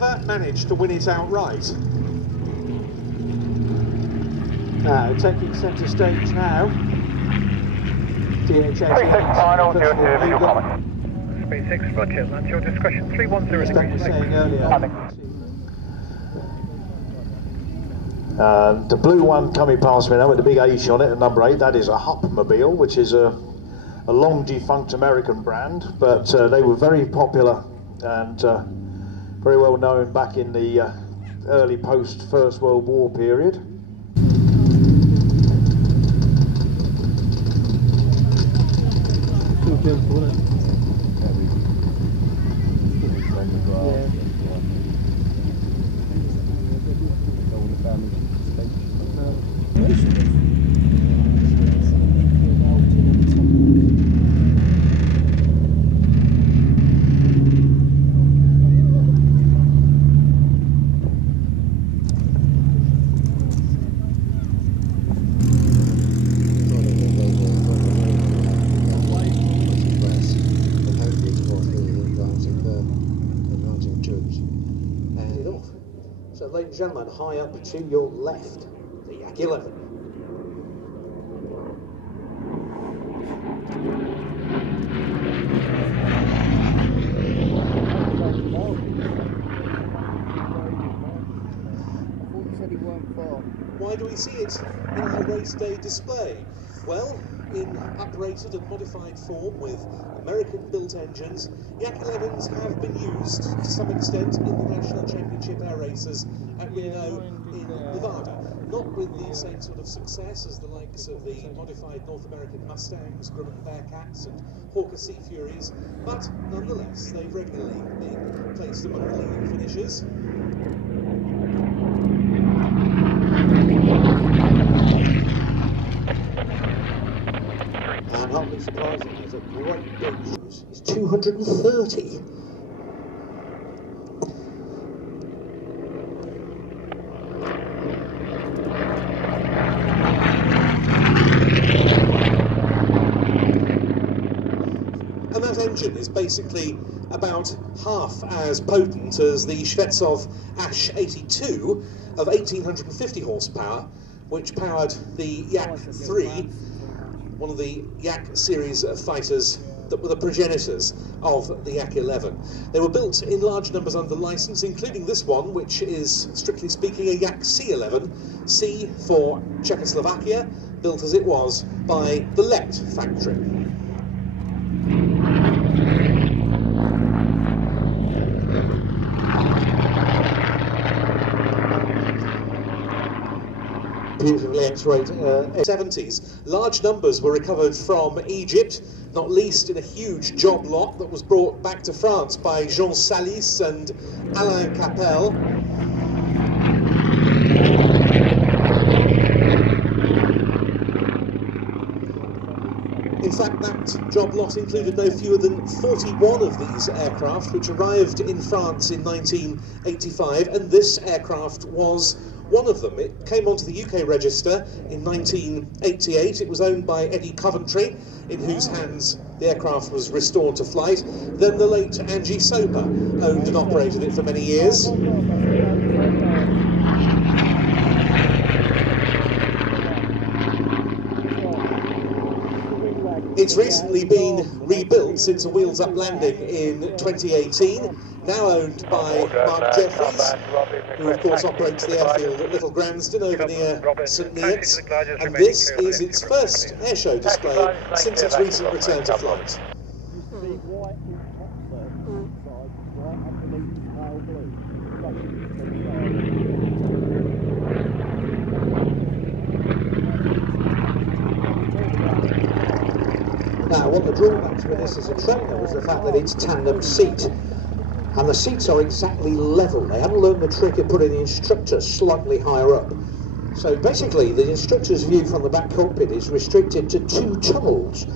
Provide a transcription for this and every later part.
never managed to win it outright. Taking centre stage now. DHS. 36 final, 02 visual comment. 36, roger, that's your discretion. 310 As Ben was saying earlier. The blue one coming past me now with the big H on it at number 8, that is a Hupmobile, which is a long defunct American brand, but they were very popular and very well known back in the early post First World War period. So, ladies and gentlemen, high up to your left, the Yak 11. Why do we see it in our race day display? Well, in uprated and modified form with American-built engines, Yak 11s have been used to some extent in the National Championship air races at Reno in Nevada. Not with the same sort of success as the likes of the modified North American Mustangs, Grumman Bearcats and Hawker Sea Furies, but nonetheless they've regularly been placed among the leading finishers. And hardly surprising, there's a great big news. It's 230. And that engine is basically about half as potent as the Shvetsov Ash 82 of 1850 horsepower, which powered the Yak 3, one of the Yak series of fighters that were the progenitors of the Yak 11. They were built in large numbers under license, including this one, which is, strictly speaking, a Yak C11, C for Czechoslovakia, built as it was by the Lett factory. Beautifully X-rayed 70s. Large numbers were recovered from Egypt, not least in a huge job lot that was brought back to France by Jean Salis and Alain Capel. In fact, that job lot included no fewer than 41 of these aircraft, which arrived in France in 1985, and this aircraft was one of them. It came onto the UK register in 1988. It was owned by Eddie Coventry, in whose hands the aircraft was restored to flight. Then the late Angie Soper owned and operated it for many years. It's recently been rebuilt since a wheels-up landing in 2018, now owned by Mark Jeffries, who of course operates the airfield at Little Gransden over near St Neots, and this is its first airshow display since its recent return to flight. Now, one of the drawbacks with this as a trainer was the fact that it's tandem seat, and the seats are exactly level. They haven't learned the trick of putting the instructor slightly higher up. So basically, the instructor's view from the back cockpit is restricted to 2 tunnels.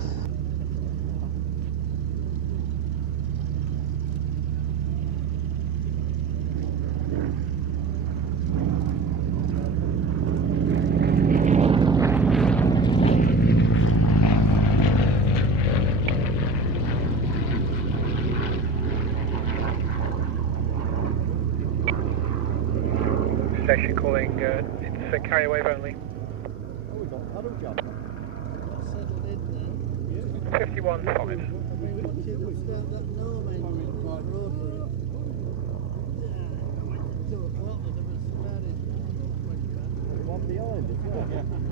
calling, it's carrier wave only. Oh, we got puddle jump. Got settled in there. 51 fine. I've been watching them start that norm engine on the rotary. Yeah, 2 o'clock and they were started. One behind as well.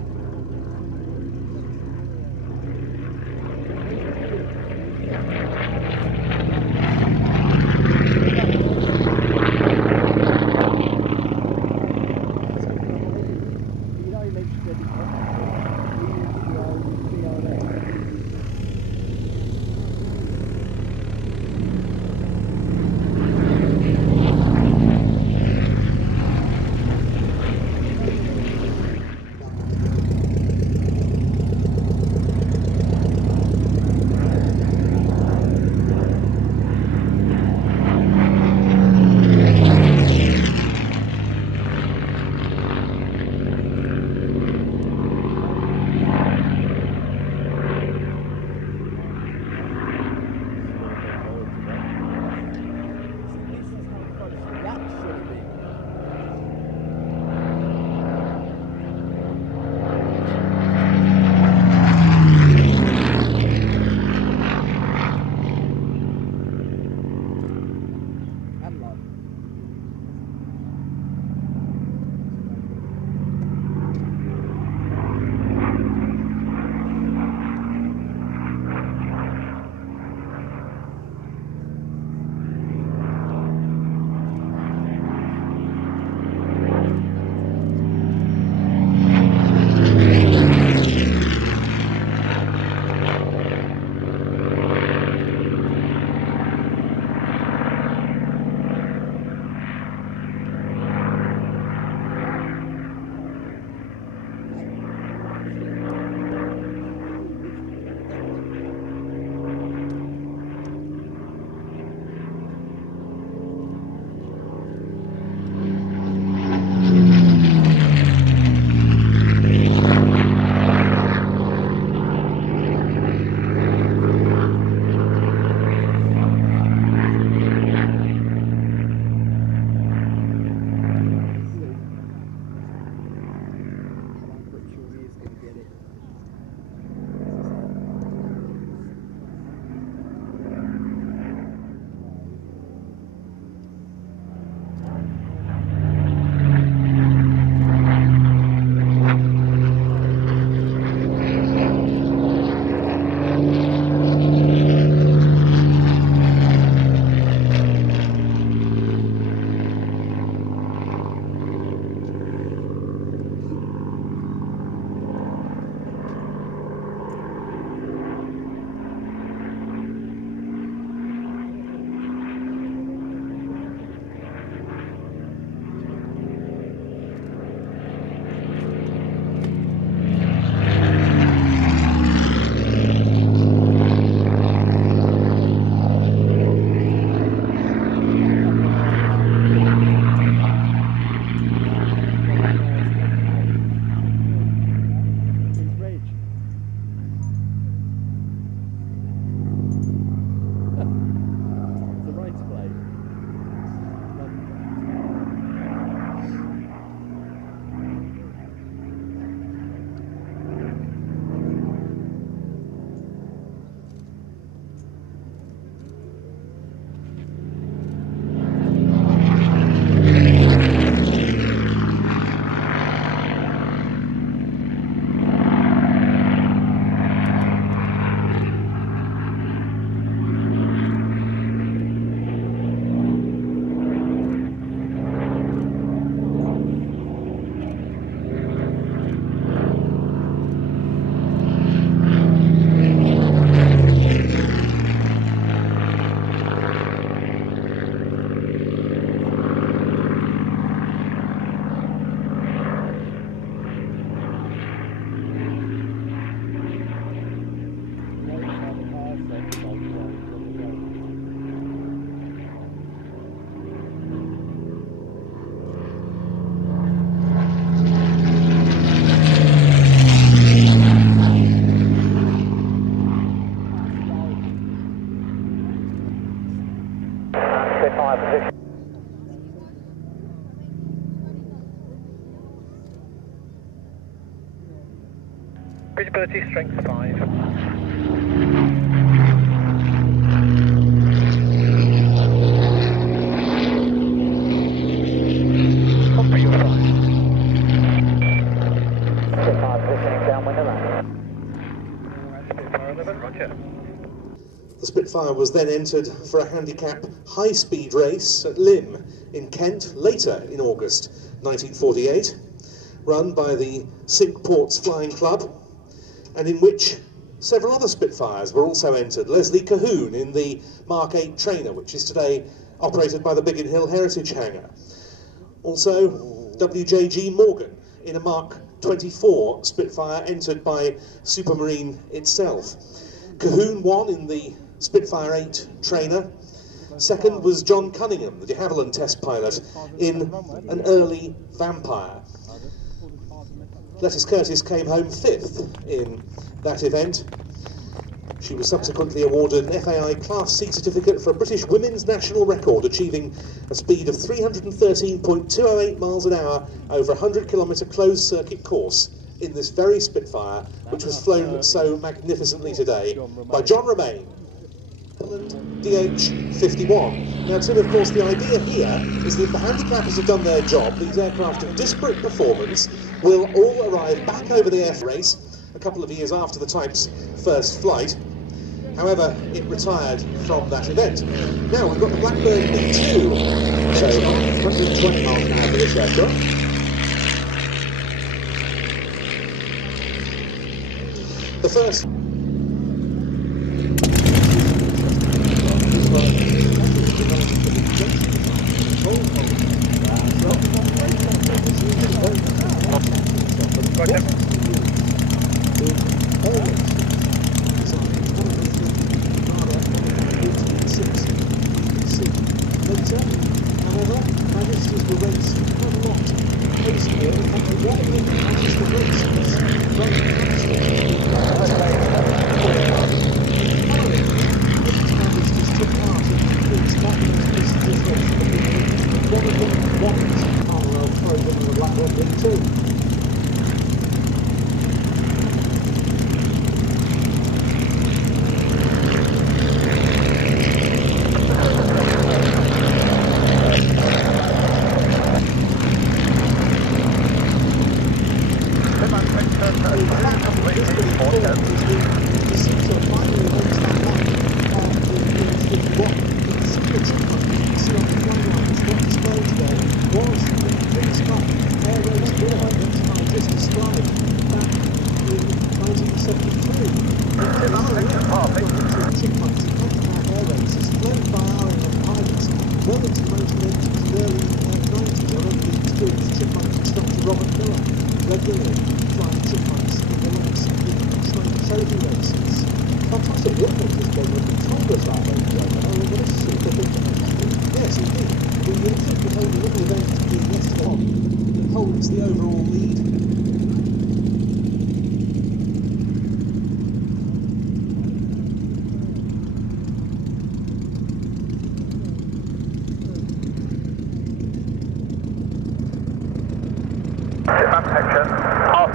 Visibility strength 5. For your 5. Spitfire positioning downwind of that. Spitfire 11, roger. The Spitfire was then entered for a handicap high-speed race at Lymm in Kent later in August 1948, run by the Cinque Ports Flying Club, and in which several other Spitfires were also entered. Leslie Cahoon in the Mark 8 trainer, which is today operated by the Biggin Hill Heritage Hangar. Also, W.J.G. Morgan in a Mark 24 Spitfire entered by Supermarine itself. Cahoon won in the Spitfire 8 trainer. Second was John Cunningham, the de Havilland test pilot, in an early Vampire. Lettice Curtis came home 5th in that event. She was subsequently awarded an FAI Class C certificate for a British women's national record, achieving a speed of 313.208 miles an hour over a 100-kilometre closed circuit course in this very Spitfire, which was flown so magnificently today by John Romain, DH-51. Now, Tim, of course, the idea here is that if the handicappers have done their job, these aircraft of disparate performance will all arrive back over the air race a couple of years after the type's first flight. However, it retired from that event. Now, we've got the Blackburn B2. So, 120 miles an hour for this aircraft. The first...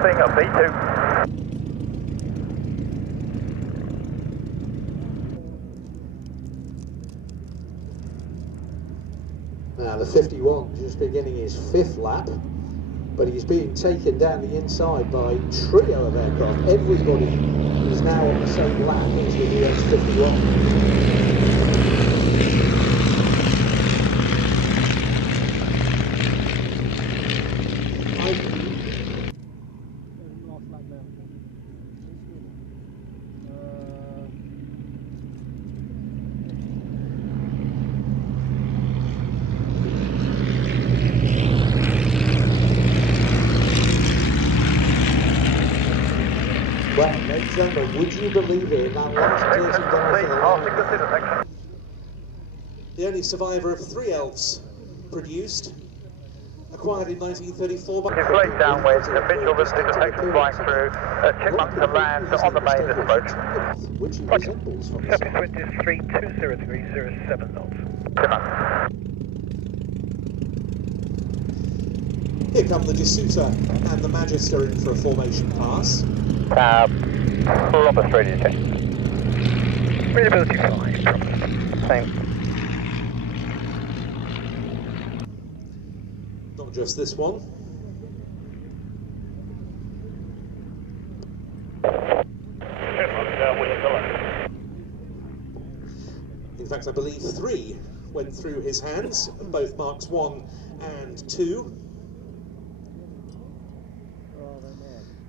Passing of B2. Now the 51 just beginning his 5th lap, but he's being taken down the inside by a trio of aircraft. Everybody is now on the same lap as the US-51. Well, ladies and gentlemen, would you believe it? That $130 the only survivor of 3 Elves produced, acquired in 1934 by... Inflate downwind, the visual resistance effects flying through, Chipmunk to land on the main approach. Which resembles from the Surface wind is 320 degrees, 07 knots. Chipmunk. Here come the D'Souza and the Magister in for a formation pass. Proper straight check. Readability fine. Same. Not just this one. In fact, I believe 3 went through his hands, both Marks 1 and 2.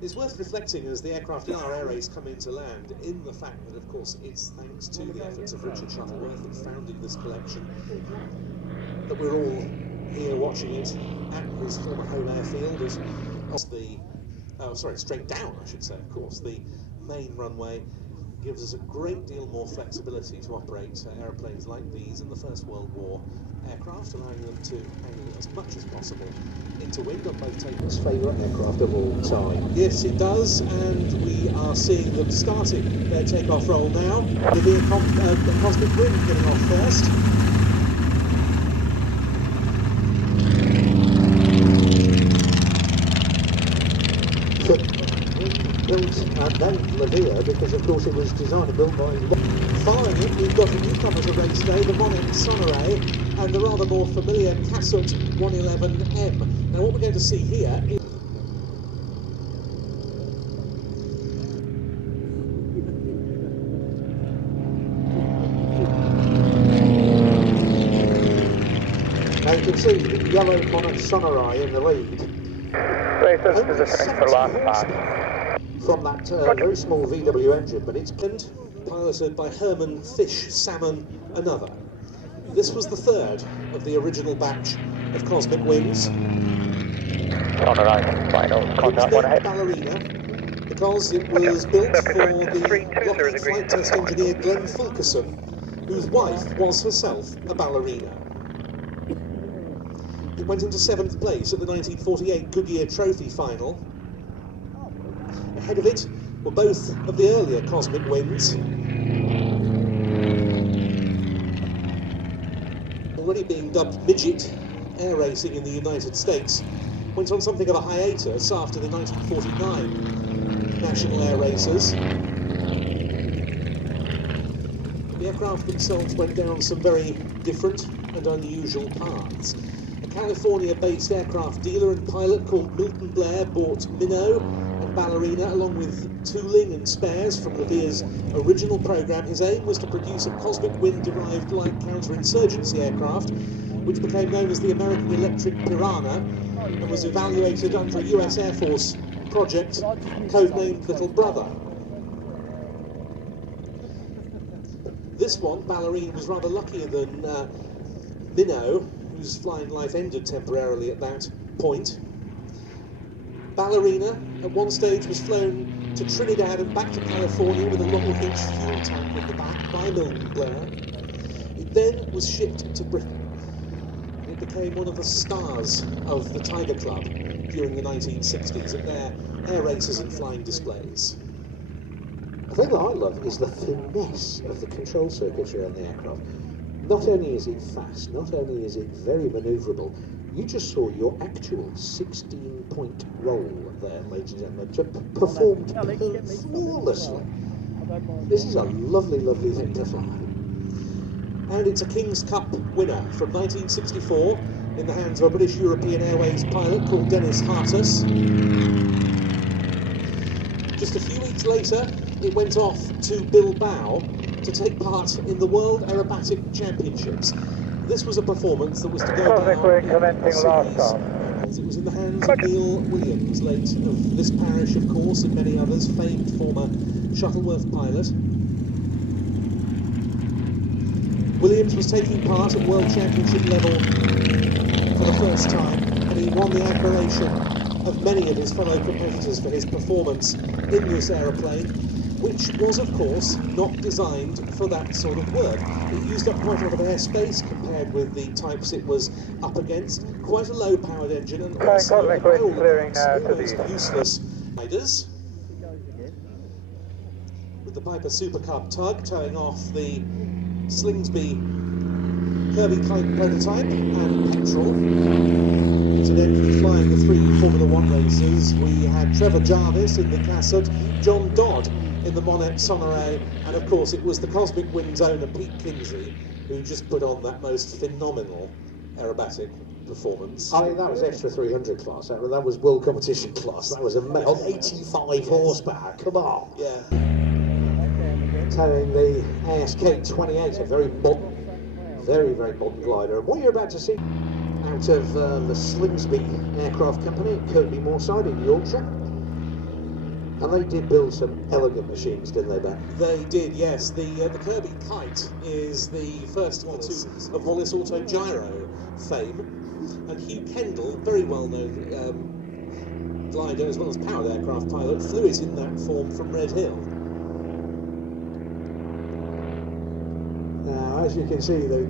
It's worth reflecting as the aircraft in our air race come into land in the fact that, of course, it's thanks to the efforts of Richard Shuttleworth in founding this collection that we're all here watching it at his former home airfield as the, straight down, I should say, of course, the main runway gives us a great deal more flexibility to operate aeroplanes like these in the First World War aircraft, allowing them to angle as much as possible into wind on both takeoffs. Favourite aircraft of all time. Yes, it does, and we are seeing them starting their takeoff roll now. The Cosmic Wind getting off first. Built and named Lavia because, of course, it was designed and built by... Following it, we've got a newcomer to race day, the Monac Sonoray, and the rather more familiar Casut 111M. Now, what we're going to see here is... Now you can see the yellow Monac Sonoray in the lead. Racers positioning for last pass. From that very small VW engine, but it's piloted by Herman Fish Salmon, another. This was the third of the original batch of Cosmic Winds. Sonoray, final contact, one ahead. Ballerina, because it was built for the Lockheed flight test engineer Glenn Fulkerson, whose wife was herself a ballerina. It went into 7th place at the 1948 Goodyear Trophy final. Ahead of it were both of the earlier Cosmic Winds. Already being dubbed midget air racing in the United States, went on something of a hiatus after the 1949 National Air Races. The aircraft themselves went down some very different and unusual paths. A California-based aircraft dealer and pilot called Milton Blair bought Minnow and Ballerina along with tooling and spares from Lavia's original program. His aim was to produce a Cosmic Wind-derived light counterinsurgency aircraft, which became known as the American Electric Piranha and was evaluated under a US Air Force project codenamed Little Brother. This one, Ballerina, was rather luckier than Minnow, whose flying life ended temporarily at that point. Ballerina, at one stage, was flown to Trinidad and back to California with a long-range fuel tank in the back by Milton Blair. It then was shipped to Britain. It became one of the stars of the Tiger Club during the 1960s at their air races and flying displays. The thing that I love is the finesse of the control circuitry on the aircraft. Not only is it fast, not only is it very manoeuvrable, you just saw your actual 16-point roll there, ladies and gentlemen, just performed flawlessly. This is a lovely, lovely thing to fly. And it's a King's Cup winner from 1964 in the hands of a British European Airways pilot called Dennis Hartus. Just a few weeks later, it went off to Bilbao to take part in the World Aerobatic Championships. This was a performance that was to go down in a series. It was in the hands of Neil Williams, late of this parish, of course, and many others, famed former Shuttleworth pilot. Williams was taking part at World Championship level for the first time, and he won the admiration of many of his fellow competitors for his performance in this aeroplane, which was, of course, not designed for that sort of work. It used up quite a lot of airspace compared with the types it was up against. Quite a low-powered engine, and also almost useless riders. With the Piper Super Cub tug towing off the Slingsby Kirby Kite prototype and petrol. Incidentally, flying the 3 Formula 1 races, we had Trevor Jarvis in the Cassett, John Dodd in the Monet Sonoray, and of course it was the Cosmic Wind's owner Pete Kinsey who just put on that most phenomenal aerobatic performance. I mean, that was extra 300 class. That was world competition class. That was on 85 horsepower. Come on. Yeah. Towing the ASK 28, a very modern, very modern glider. And what you're about to see out of the Slingsby Aircraft Company at Kirkby Moorside in Yorkshire. And they did build some elegant machines, didn't they, Ben? They did, yes. The Kirby Kite is the first of the two of Wallace Auto Gyro fame. And Hugh Kendall, very well-known glider as well as powered aircraft pilot, flew it in that form from Red Hill. Now, as you can see, the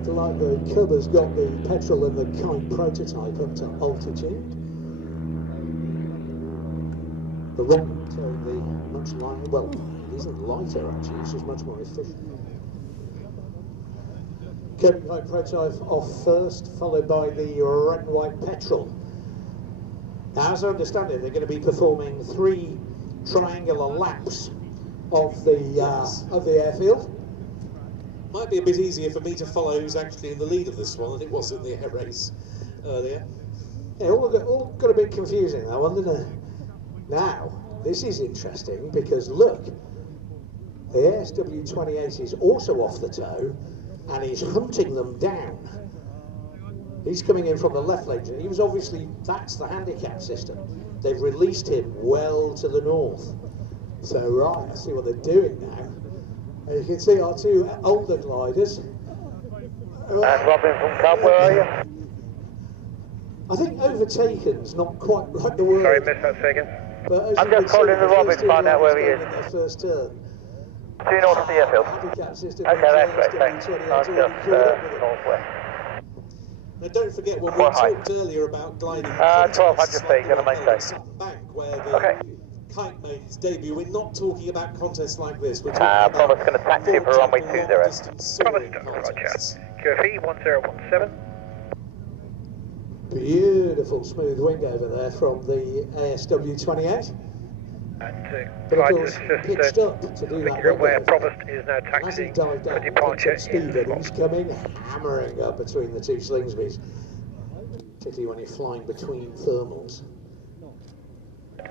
Cub has got the petrol and the Kite prototype up to altitude. The Rock towing the much lighter, well, it isn't lighter actually, it's just much more efficient. Kirby Kite prototype off first, followed by the red and white petrol. Now, as I understand it, they're going to be performing 3 triangular laps of the airfield. Might be a bit easier for me to follow who's actually in the lead of this one than it was in the air race earlier. Yeah, all got a bit confusing that one, didn't it? Now, this is interesting because look, the ASW28 is also off the toe and he's hunting them down. He's coming in from the left lane. He was obviously, that's the handicap system. They've released him well to the north. So, right, I see what they're doing now. And you can see our 2 older gliders. And Robin from Cub, where are you? I think overtaken's not quite right the word. Sorry, missed that second. But I'm just calling the Robin to find out where he is. Their first turn. Due north of the airfield. Handicap system. Okay, that's great, thanks. I'm just northwest. Now don't forget when we talked earlier about gliding 1200 feet, gonna maintain. Sutton Bank, where the Kite made its debut. We're not talking about contests like this. We're talking Promise about going to taxi for runway 20. Promise, Roger. QFE 1017. Beautiful smooth wing over there from the ASW28. And But of course, pitched up to do that you're aware, wing Provost is now over. And as he taxiing dived for down, departure picked up speed in and he's coming hammering up between the 2 Slingsbys. Particularly when you're flying between thermals.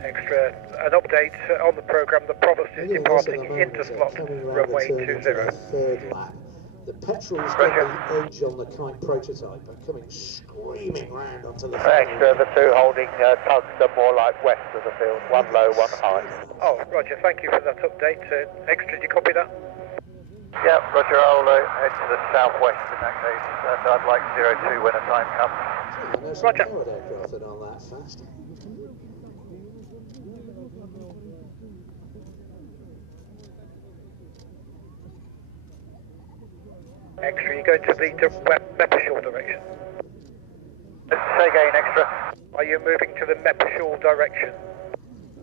Extra, an update on the programme, the Provost is departing into slot runway 20. Third lap. The petrol's got the edge on the Kite prototype, but coming screaming round onto the field. Extra, the 2 holding tugs are more like west of the field, 1 low, 1 high. Oh, Roger, thank you for that update. Extra, do you copy that? Yeah, Roger, I'll head to the southwest in that case, and I'd like 02 when the time comes. I know some Roger. powered aircraft that aren't that fast. Extra, you're going to the Meppershall direction. Say again, Extra. Are you moving to the Meppershall direction?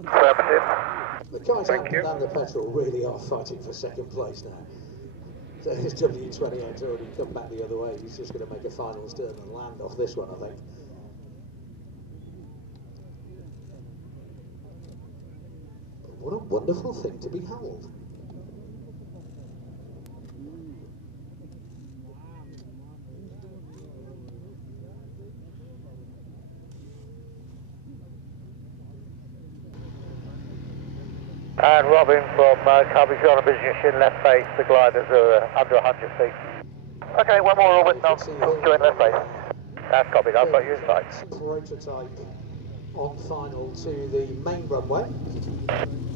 Affirmative. The Kite and the petrol really are fighting for second place now. So his W28's already come back the other way. He's just going to make a final turn and land off this one, I think. What a wonderful thing to behold. And Robin from Cubby's on a position left face. The gliders are under 100 feet. Okay, one more orbit now. Join left face. That's copied. I've got you in sight. Prototype on final to the main runway.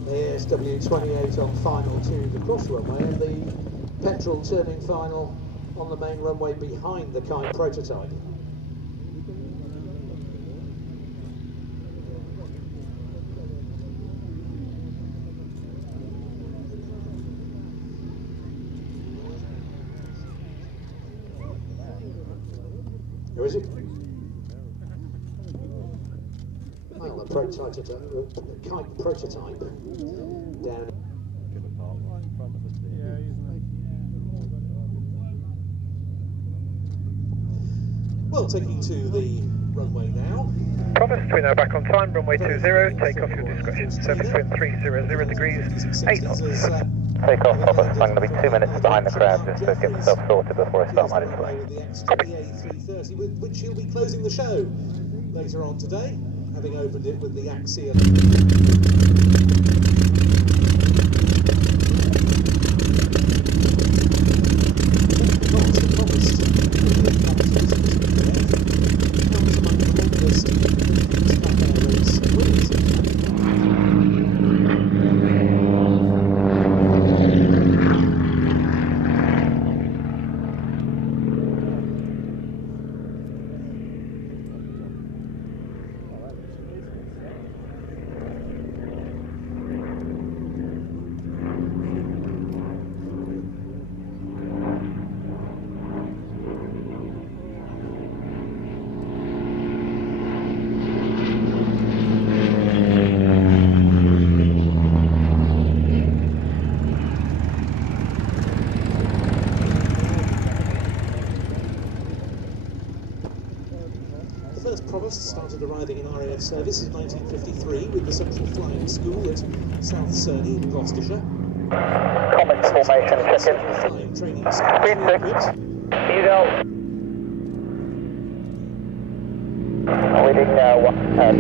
The ASW28 on final to the cross runway, and the petrol turning final on the main runway behind the Kite prototype. Who is it? Well, the prototype, the Kite prototype down. Well, taking to the runway now. Promised, we now back on time, runway 20, take off your discretion. Surface wind 300 degrees, 8 knots. Take off, Papa. I'm going to be 2 minutes behind the crowd just to get myself sorted before I start my display. With the XGBA 330, with which he'll be closing the show later on today, having opened it with the Axial. Started arriving in RAF service in 1953 with the Central Flying School at South Cerney in Gloucestershire. Comet formation check-in. Flying training Speed 6. Eagle. Waiting 2 and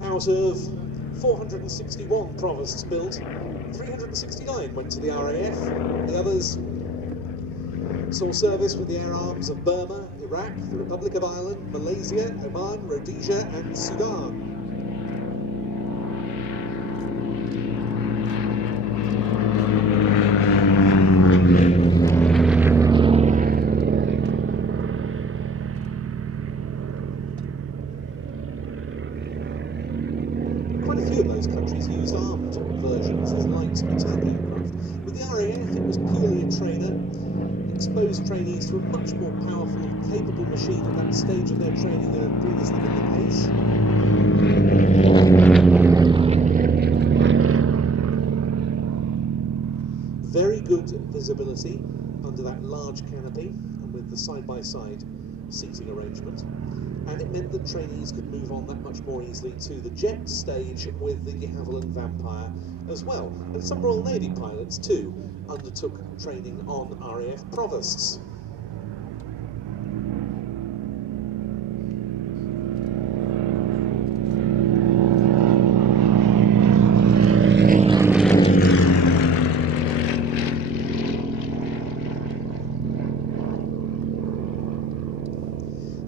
3. Out of 461 Provosts built, 369 went to the RAF. The others saw service with the air arms of Burma, Iraq, the Republic of Ireland, Malaysia, Oman, Rhodesia and Sudan. Quite a few of those countries used armed versions as light attack aircraft. With the RAF, it was purely a trainer. Exposed trainees to a much more powerful and capable machine at that stage of their training than had previously been the case. Very good visibility under that large canopy and with the side-by-side seating arrangement. And it meant that trainees could move on that much more easily to the jet stage with the de Havilland Vampire as well. And some Royal Navy pilots too undertook training on RAF Provosts.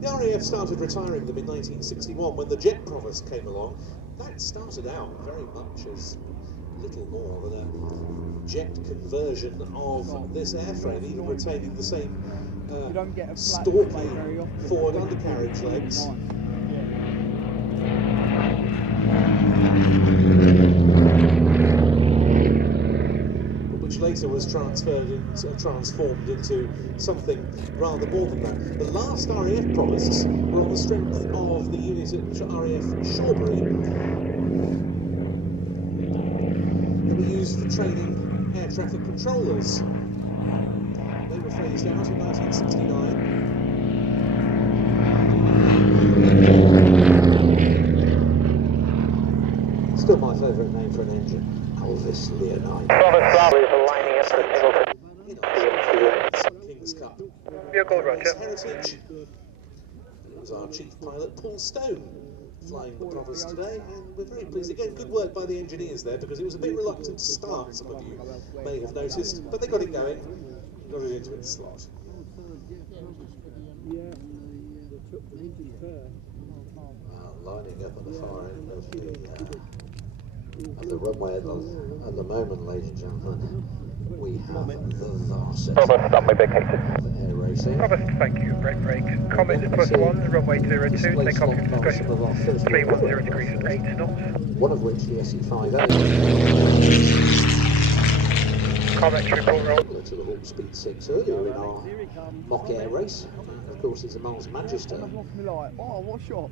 The RAF started retiring them in 1961 when the Jet Provost came along. That started out very much as little more than a jet conversion of this airframe, even retaining the same stalky forward undercarriage legs. Which later was transformed into something rather more than that. The last RAF Provosts were on the strength of the unit at RAF Shawbury that were used for training air traffic controllers. They were phased out in 1969. Still my favourite name for an engine, Elvis Leonide. King's Cup. You're good, Roger. Heritage. It was our chief pilot, Paul Stone, flying the Provost today, and we're very pleased. Again, good work by the engineers there, because it was a bit reluctant to start, some of you may have noticed, but they got it going, got it into its slot. Lining up at the far end of the runway at the moment, ladies and gentlemen, we have the Varsity Provost, runway vacated. air racing. Provost, thank you. Break. Comet +1, runway 02, take off your discretion. 310 degrees and 8 knots. One of which, the SE-5A. Comet report roll. Similar to the Hawk Speed 6 earlier in our mock air race. Of course, it's a Mars Magister. Oh, what shot?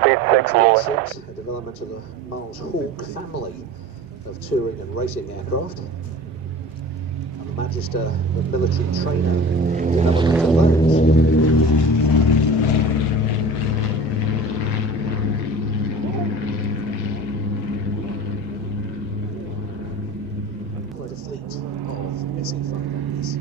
Speed 6 forward. A development of the Mars Hawk family. of touring and racing aircraft, and the Magister, the military trainer, development of those. Quite a fleet of SE fighters.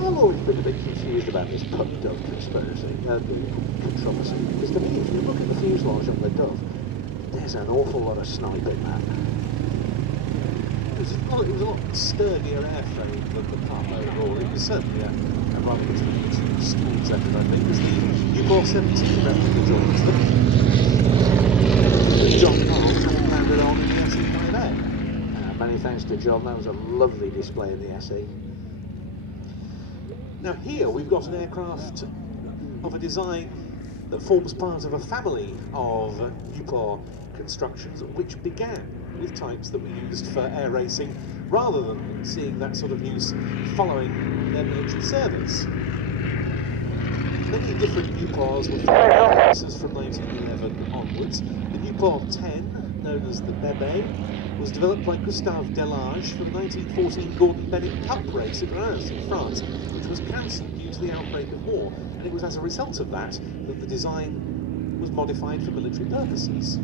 I've always been a bit confused about this pup dove controversy, because to me, if you look at the fuselage on the Dove, there's an awful lot of snipe in that. It was a lot sturdier airframe than the pup overall. It was certainly a rather good school setting, I think. It was the Newport 17 replica joints that John Miles all landed on in the SE by there. Many thanks to John, that was a lovely display in the SE. Now here we've got an aircraft of a design that forms part of a family of Newport constructions which began with types that were used for air racing rather than seeing that sort of use following their military service. Many different Nieuports were racers from 1911 onwards. The Newport 10, known as the Bebe, was developed by Gustave Delage for the 1914 Gordon Bennett Cup race at Reims in France, which was cancelled due to the outbreak of war, and it was as a result of that that the design was modified for military purposes.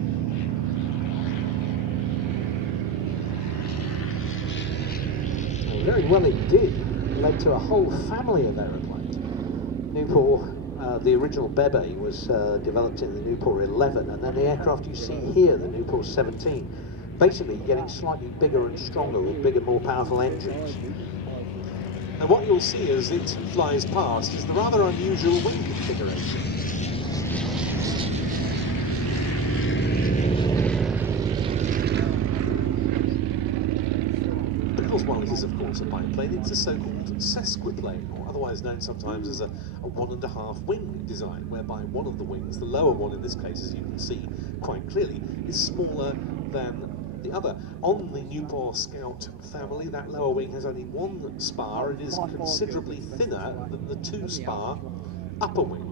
Very well indeed. It led to a whole family of aeroplanes. Newport, the original Bebe was developed in the Newport 11, and then the aircraft you see here, the Newport 17, basically getting slightly bigger and stronger with bigger, more powerful engines. And what you'll see as it flies past is the rather unusual wing configuration. Because while it is of course a biplane, it's a so-called sesquiplane, or otherwise known sometimes as a 1.5 wing design, whereby one of the wings, the lower one in this case, as you can see quite clearly, is smaller than the other. On the Newport Scout family, that lower wing has only one spar and is considerably thinner than the 2-spar upper wing.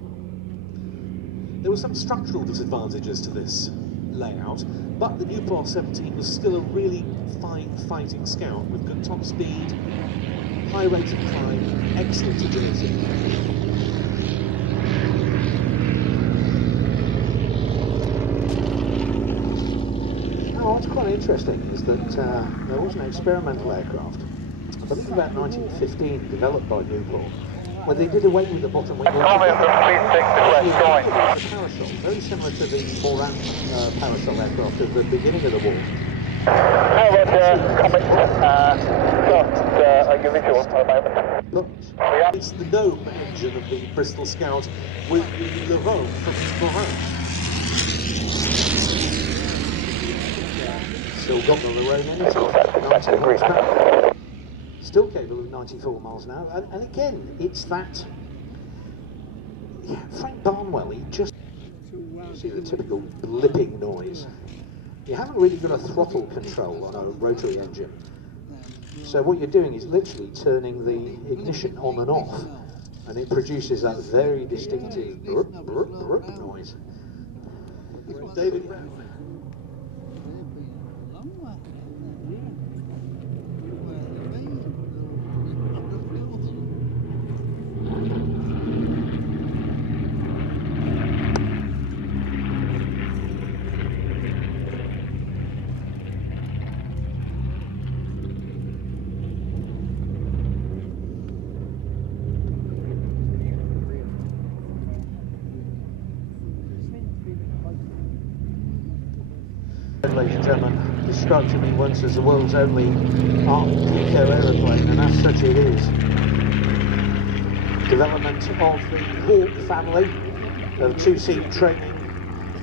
There were some structural disadvantages to this layout, but the Newport 17 was still a really fine fighting Scout with good top speed, high rate of climb, excellent agility. What's quite interesting is that there was an experimental aircraft, I believe about 1915, developed by Newport, where they did away with the bottom wing. Parasol, very similar to the Moran parasol aircraft at the beginning of the war. Your visual at the moment. It's the dome engine of the Bristol Scout with the Rome from Moran. Still got the Lorraine engine, 90 horsepower. Still capable of 94 miles an hour. And again, it's that... Yeah, Frank Barnwell, he just... You see the typical blipping noise. You haven't really got a throttle control on a rotary engine. So what you're doing is literally turning the ignition on and off, and it produces that very distinctive brup, brup, brup noise. David, Ladies and gentlemen, described to me once as the world's only Art Deco aeroplane, and as such it is. Development of the Hawk family of two-seat training,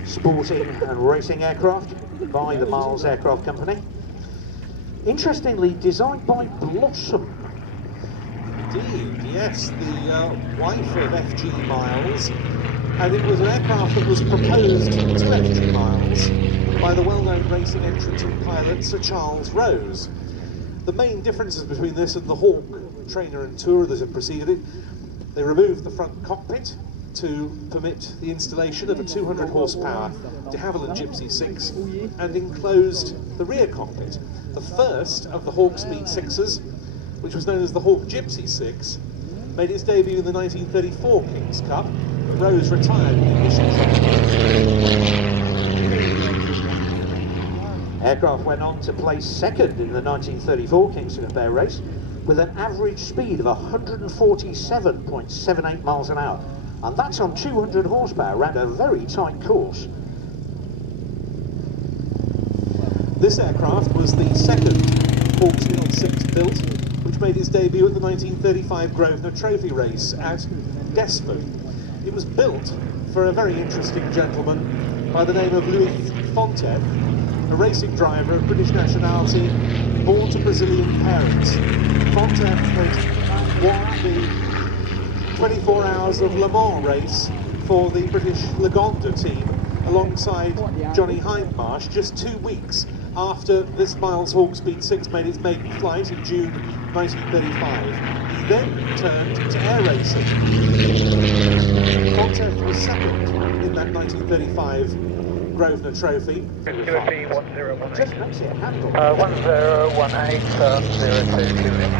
sporting and racing aircraft by the Miles Aircraft Company. Interestingly, designed by Blossom. indeed, yes, the wife of F.G. Miles, and it was an aircraft that was proposed to F.G. Miles by the well-known racing entrant and pilot Sir Charles Rose. The main differences between this and the Hawk trainer and tour that had preceded it: they removed the front cockpit to permit the installation of a 200 horsepower de Havilland Gypsy 6 and enclosed the rear cockpit. The first of the Hawk Speed 6s, which was known as the Hawk Gypsy 6, made its debut in the 1934 King's Cup. Rose retired in the initial Aircraft went on to place second in the 1934 King's Cup Air race with an average speed of 147.78 miles an hour, and that's on 200 horsepower around a very tight course. This aircraft was the second Hawk Speed 6 built, which made its debut at the 1935 Grosvenor Trophy race at Desford. It was built for a very interesting gentleman by the name of Louis Fontef, a racing driver of British nationality, born to Brazilian parents. Fontef had won the 24 Hours of Le Mans race for the British Lagonda team alongside Johnny Hindmarsh just 2 weeks after this Miles Hawk Speed 6 made its maiden flight in June 1935. He then turned to air racing. Fontef was second in that 1935 Grosvenor Trophy. QFE 1018. Just makes it handle. 1018, 022.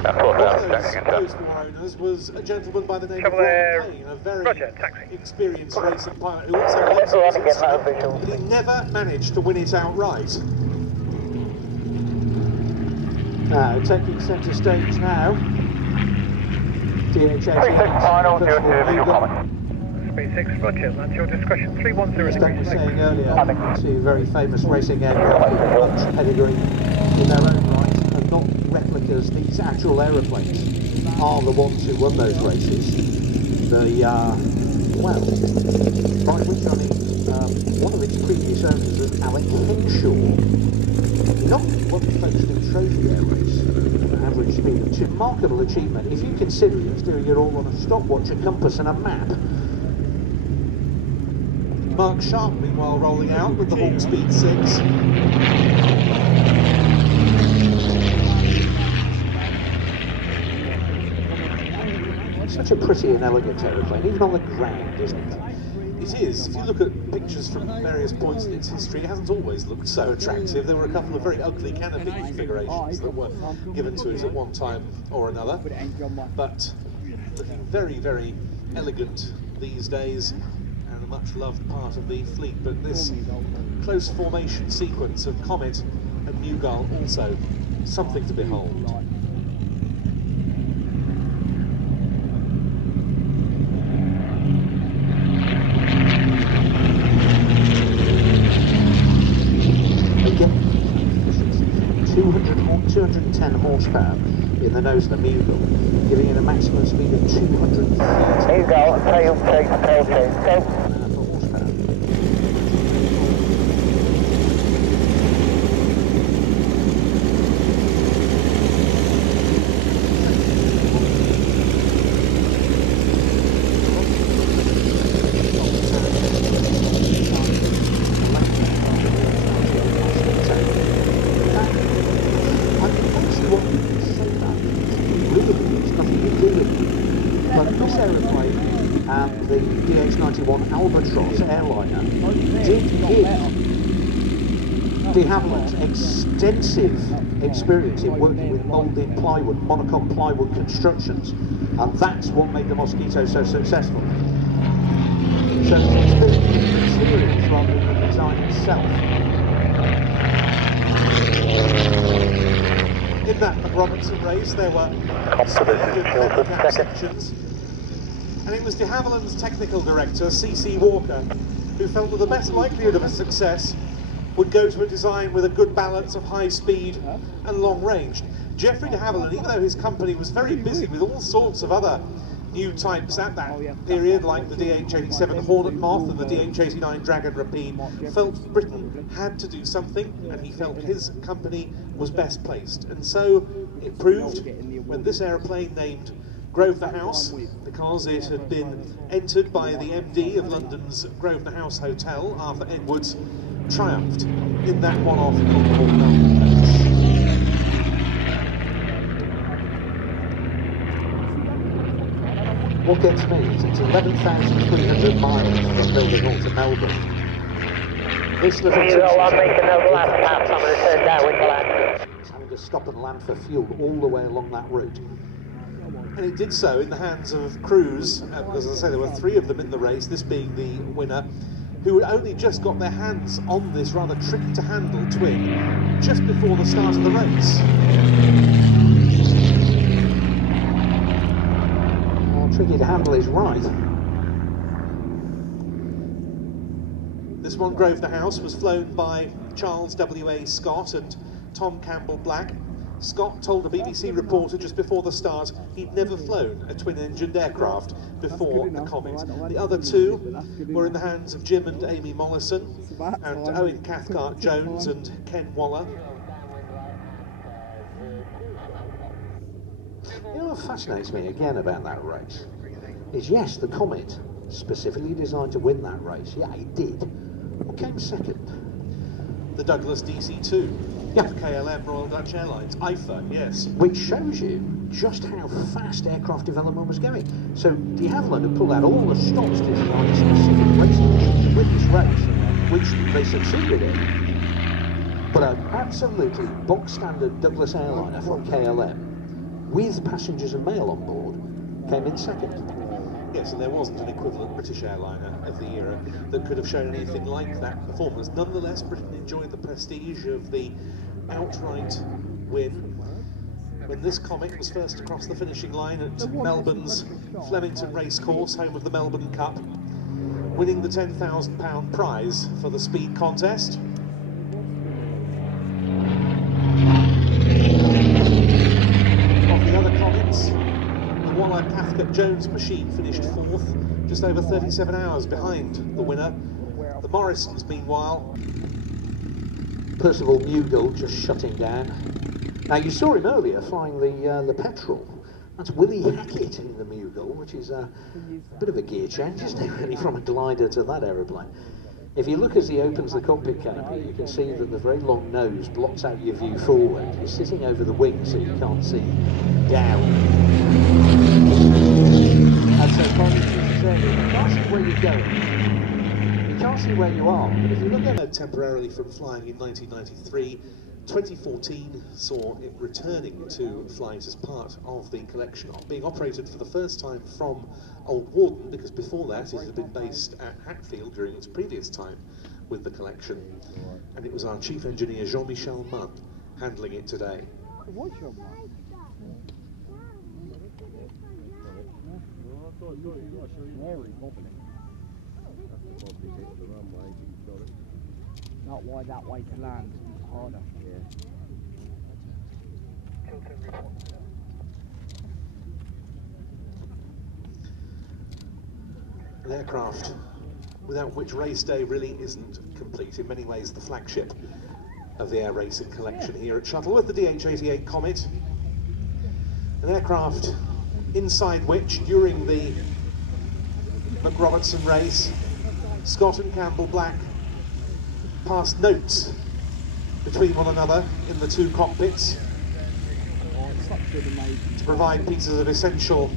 One of those four owners was a gentleman by the name of Ron Payne, a very experienced racing pilot who also loves his instrument, but he never managed to win it outright. Now, taking centre stage now. DH18. Final, 02, visual comment. Speed 6, roger, that's your discretion. 310 As Ben was saying earlier, two very famous racing aircraft with much pedigree in their own right, and not replicas. These actual aeroplanes are the ones who won those races. Well, by which I mean one of its previous owners was Alec Henshaw. Not what the Folkestone Trophy Air race, an average speed of 2. Remarkable achievement if you consider he was doing it all on a stopwatch, a compass and a map. Mark Sharp, meanwhile, rolling out with the Hawk Speed 6. Such a pretty and elegant aeroplane, even on the ground, isn't it? It is. If you look at pictures from various points in its history, it hasn't always looked so attractive. There were a couple of very ugly canopy configurations that were given to it at one time or another, but looking very, very elegant these days, and a much loved part of the fleet. But this close formation sequence of Comet and New Gull also something to behold. Again, 210 horsepower in the nose of the Mughal, giving it a maximum speed of 230. Mughal, tail chase, go. Albatross airliner did give de Havilland extensive experience in working with moulded plywood, monocoque plywood constructions, and that's what made the Mosquito so successful. So it's experience in materials rather than the design itself. In that Robertson race, there were standard sections. And it was de Havilland's technical director, C.C. Walker, who felt that the best likelihood of a success would go to a design with a good balance of high speed and long range. Geoffrey de Havilland, even though his company was very busy with all sorts of other new types at that period, like the DH-87 Hornet Moth and the DH-89 Dragon Rapide, felt Britain had to do something, and he felt his company was best placed. And so it proved when this aeroplane, named Grosvenor House because it had been entered by the MD of London's Grosvenor House Hotel, Arthur Edwards, triumphed in that one-off long-haul Melbourne race. What gets me is it's 11,300 miles from Mildenhall to Melbourne. This little I'm making those last pass, I'm going to turn down with the land. It's having to stop and land for fuel all the way along that route. And it did so in the hands of crews, as I say, there were 3 of them in the race, this being the winner, who had only just got their hands on this rather tricky to handle twin just before the start of the race. Well, tricky to handle is right. This one, Grosvenor House, was flown by Charles W.A. Scott and Tom Campbell Black. Scott told a BBC reporter just before the start he'd never flown a twin-engined aircraft before the Comet. The other 2 were in the hands of Jim and Amy Mollison, and Owen Cathcart-Jones and Ken Waller. You know what fascinates me again about that race is, yes, the Comet specifically designed to win that race. Yeah, it did. What came second? The Douglas DC-2, yeah. KLM Royal Dutch Airlines, IFA, yes. Which shows you just how fast aircraft development was going. So de Havilland had pulled out all the stops to design a specific racing machine to win this race, which they succeeded in. But an absolutely bog-standard Douglas airliner from KLM, with passengers and mail on board, came in second. Yes, and there wasn't an equivalent British airliner of the era that could have shown anything like that performance. Nonetheless, Britain enjoyed the prestige of the outright win when this Comet was first across the finishing line at Melbourne's Flemington Racecourse, home of the Melbourne Cup, winning the £10,000 prize for the speed contest. Of the other Comets, the Waller Cathcart-Jones machine finished 4th, just over 37 hours behind the winner. The Morrisons, meanwhile. Percival Mughal just shutting down. Now, you saw him earlier flying the Petrel. That's Willie Hackett in the Mughal, which is a bit of a gear change, isn't it, really, from a glider to that aeroplane. If you look as he opens the cockpit canopy, you can see that the very long nose blocks out your view forward. You're sitting over the wing, so you can't see down. And so finally, you can't see where you're going. You can't see where you are, but if you look at temporarily from flying in 1993, 2014 saw it returning to flight as part of the collection, being operated for the first time from Old Warden, because before that it had been based at Hatfield during its previous time with the collection, and it was our chief engineer Jean-Michel Munn handling it today. Not why that way to land, it's harder. Yeah. An aircraft without which race day really isn't complete. In many ways, the flagship of the air racing collection here at Shuttleworth, the DH-88 Comet. An aircraft inside which, during the McRobertson race, Scott and Campbell Black passed notes between one another in the 2 cockpits to provide pieces of essential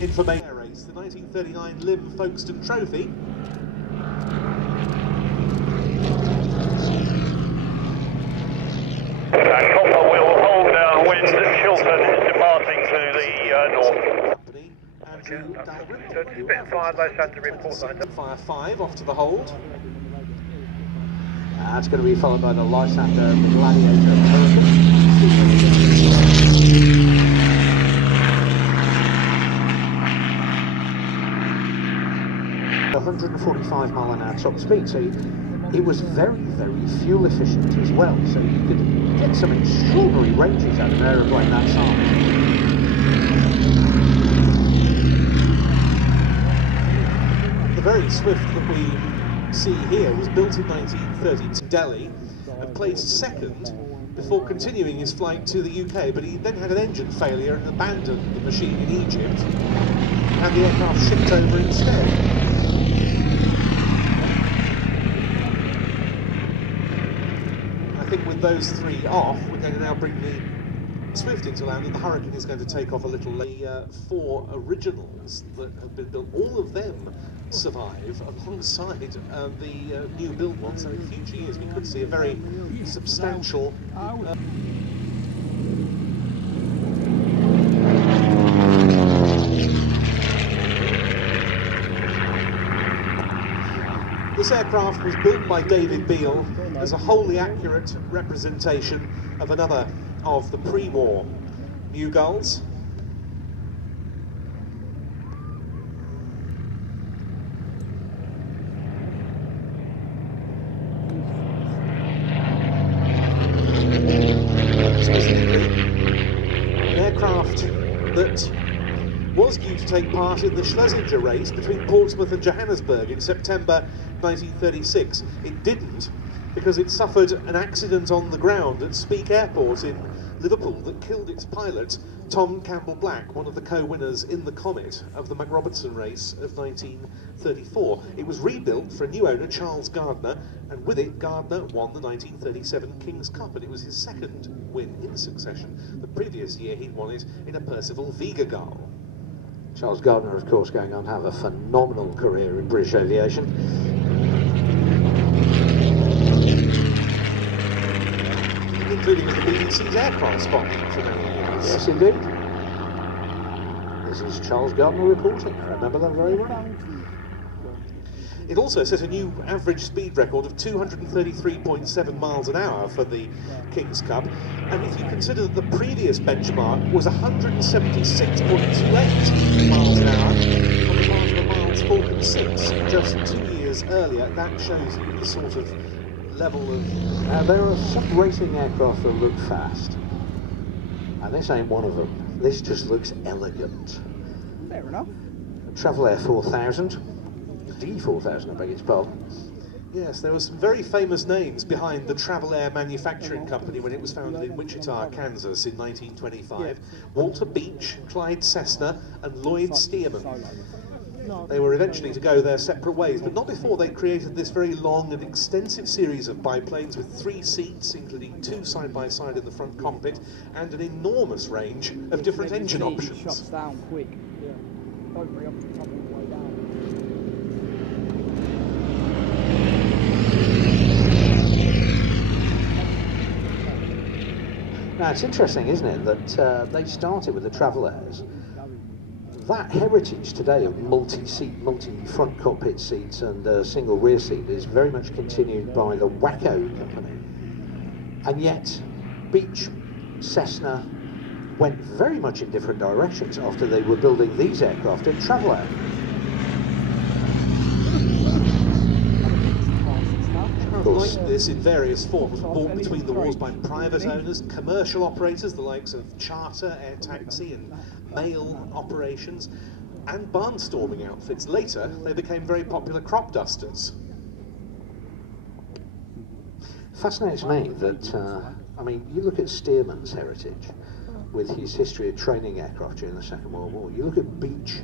information. Race, the 1939 Lim Folkestone Trophy. Copper will hold down wind at Chiltern, departing to the north. Spitfire, low center report line. Fire 5 off to the hold. That's going to be followed by the Lysander Gladiator Hurricane. 145 mile an hour top speed, so it was very, very fuel efficient as well, so you could get some extraordinary ranges out of an aeroplane that size. The very Swift that we see here was built in 1930 to Delhi and placed second before continuing his flight to the UK, but he then had an engine failure and abandoned the machine in Egypt, and the aircraft shipped over instead. I think with those three off, we're going to now bring the Swift into land, and the Hurricane is going to take off a little. The four originals that have been built, all of them survive alongside the new build ones. So in future years we could see a very substantial This aircraft was built by David Beale as a wholly accurate representation of another of the pre-war Mugulls. An aircraft that was due to take part in the Schlesinger race between Portsmouth and Johannesburg in September 1936. It didn't, because it suffered an accident on the ground at Speke Airport in Liverpool that killed its pilot, Tom Campbell-Black, one of the co-winners in the Comet of the McRobertson race of 1934. It was rebuilt for a new owner, Charles Gardner, and with it, Gardner won the 1937 King's Cup, and it was his second win in succession. The previous year, he'd won it in a Percival Vigagal. Charles Gardner, of course, going on to have a phenomenal career in British aviation. Including as the BBC's air correspondent for many years. Yes, indeed. This is Charles Gardner reporting. I remember that very well. It also set a new average speed record of 233.7 miles an hour for the King's Cup, and if you consider that the previous benchmark was 176.28 miles an hour on the part of the Miles Falcon 6 just 2 years earlier, that shows you the sort of level of... There are some racing aircraft that look fast, and this ain't one of them. This just looks elegant. Fair enough. Travel Air 4000. D4000, I beg its pardon. Yes, there were some very famous names behind the Travel Air Manufacturing Company when it was founded in Wichita, Kansas in 1925. Walter Beech, Clyde Cessna and Lloyd Stearman. They were eventually to go their separate ways, but not before they created this very long and extensive series of biplanes with 3 seats, including 2 side-by-side in the front cockpit, and an enormous range of different engine options. It shuts down quick. Yeah. Don't hurry up and come all the way down. Now, it's interesting, isn't it, that they started with the Travel Airs. That heritage today of multi-seat, multi-front cockpit seats and single rear seat is very much continued by the Waco company. And yet, Beech, Cessna went very much in different directions after they were building these aircraft in Travel Air. Like this in various forms, bought between the wars by private owners, commercial operators, the likes of charter, air taxi and mail operations, and barnstorming outfits. Later, they became very popular crop dusters. Fascinates me that, I mean, you look at Stearman's heritage with his history of training aircraft during the Second World War. You look at Beech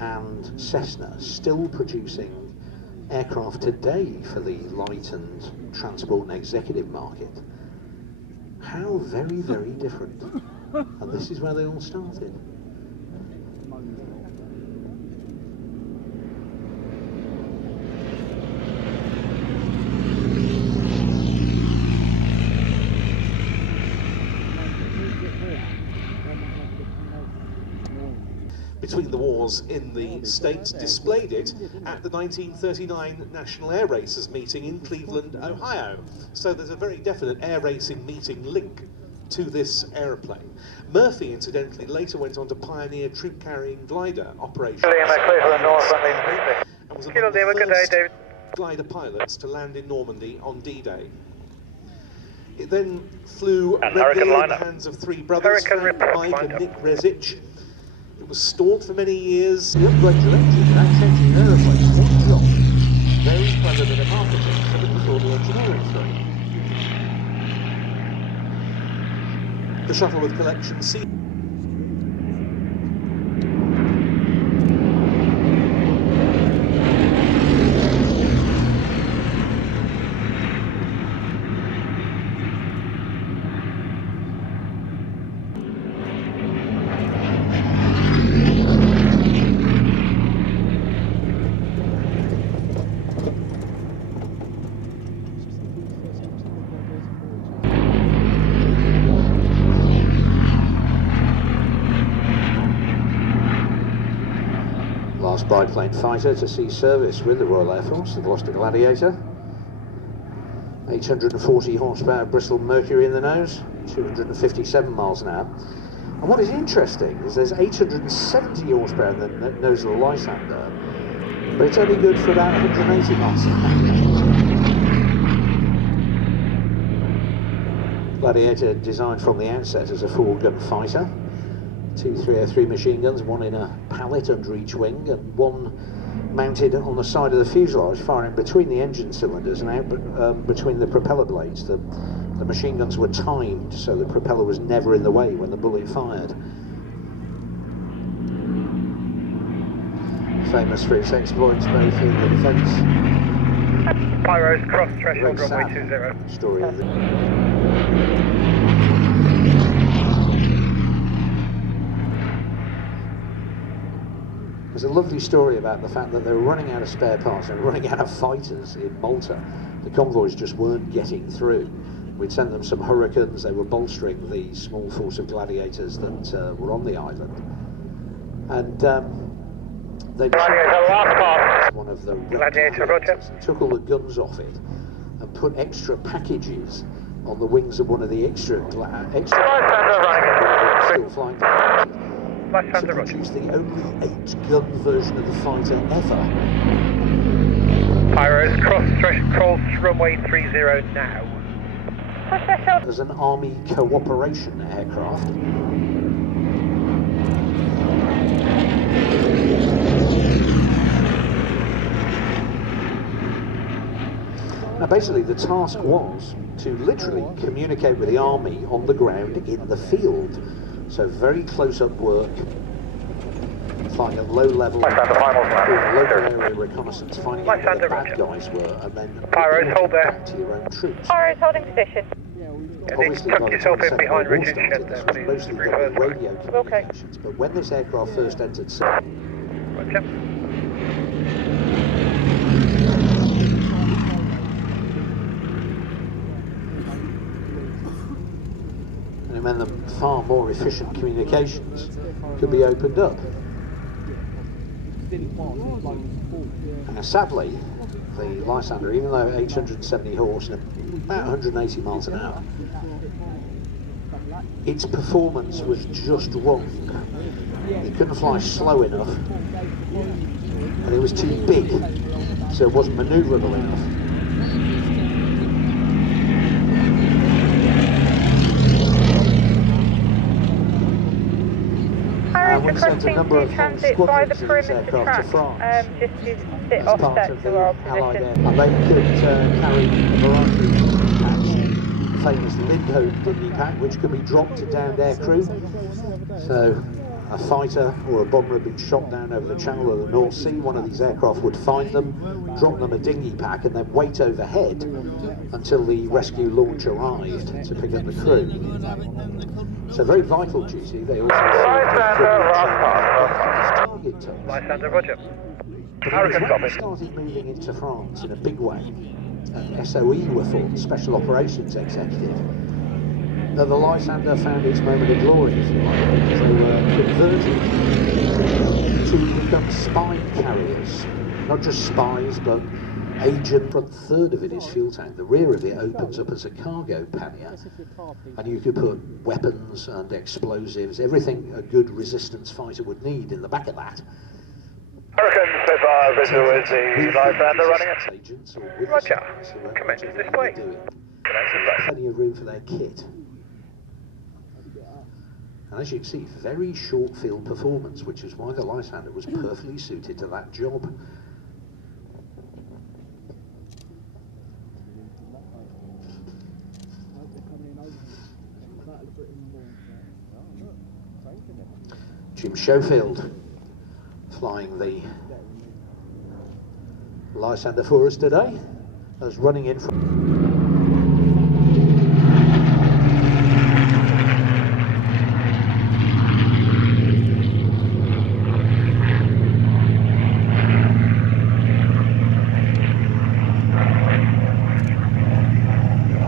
and Cessna still producing aircraft today for the light and transport and executive market. How very, very different. And this is where they all started. Between the wars in the States, displayed it at the 1939 National Air Racers meeting in Cleveland, Ohio. So there's a very definite air racing meeting link to this aeroplane. Murphy, incidentally, later went on to pioneer troop-carrying glider operations. And was among the first glider pilots to land in Normandy on D-Day. It then flew regularly in the hands of 3 brothers, Frank, Mike and Nick Resich. It was stored for many years. The upgrades of engine and changing aeroplanes, one job. Very clever bit of marketing, so before the engineering thing. the Shuttleworth collection. Last biplane fighter to see service with the Royal Air Force, the Gloucester Gladiator. 840 horsepower Bristol Mercury in the nose, 257 miles an hour. And what is interesting is there's 870 horsepower in the nose of the Lysander, but it's only good for about 180 miles an hour. Gladiator designed from the outset as a 4-gun fighter. 2 303 machine guns, one in a pallet under each wing and one mounted on the side of the fuselage, firing between the engine cylinders and out between the propeller blades. The machine guns were timed so the propeller was never in the way when the bullet fired. Famous for its exploits both in the defence. Pyros cross threshold runway 20. Story of the There's a lovely story about the fact that they were running out of spare parts and running out of fighters in Malta. The convoys just weren't getting through. We'd sent them some Hurricanes, they were bolstering the small force of Gladiators that were on the island. And they decided one of the Gladiators and took all the guns off it and put extra packages on the wings of one of the extra still flying to produce the only 8-gun version of the fighter ever. Pyros cross runway 30 now. As an Army cooperation aircraft. Now basically the task was to literally communicate with the Army on the ground in the field. So very close-up work, flying at low level, doing local area reconnaissance, finding out where the bad guys were, and then Pyros, hold there. back to your own troops. Pyros holding position. Obviously, by the time the Second World War started, this was mostly done with radio communications, but when this aircraft first entered service, and it meant that far more efficient communications could be opened up. And sadly, the Lysander, even though 870 horse and about 180 miles an hour, its performance was just wrong. It couldn't fly slow enough, and it was too big, so it wasn't manoeuvrable enough. And we sent a number of squadrons of these aircraft to France as part of the Allied Air, and they could carry a variety of packs. The famous Lindholm dinghy pack, which could be dropped to downed aircrew. So a fighter or a bomber had been shot down over the channel of the North Sea. One of these aircraft would find them, drop them a dinghy pack, and then wait overhead until the rescue launch arrived to pick up the crew. So very vital duty. They also target tugs. Lysander, roger. But it was when we started moving into France in a big way, and SOE were formed, Special Operations Executive, that the Lysander found its moment of glory, if you like. They were converted to become spy carriers. Not just spies, but agent. Front third of it is fuel tank. The rear of it opens up as a cargo pannier, and you could put weapons and explosives, everything a good resistance fighter would need in the back of that. Hurricane so far, visual with the Lysander running it. Agents or with Roger. the Commence display. Plenty of room for their kit. And as you can see, very short field performance, which is why the Lysander was perfectly suited to that job. Schofield flying the Lysander for us today, as running in from...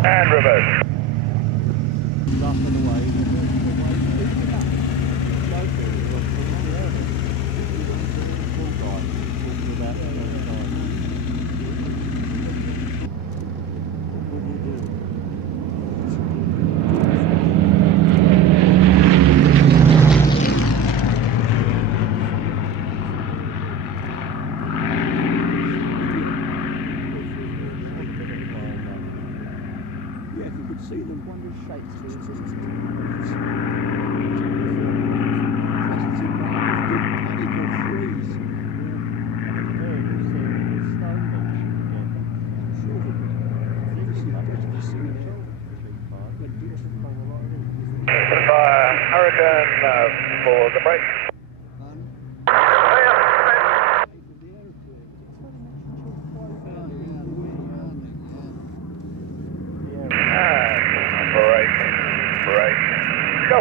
And reverse. See them wondrous shapes. Hurricane for the break. Break. Go.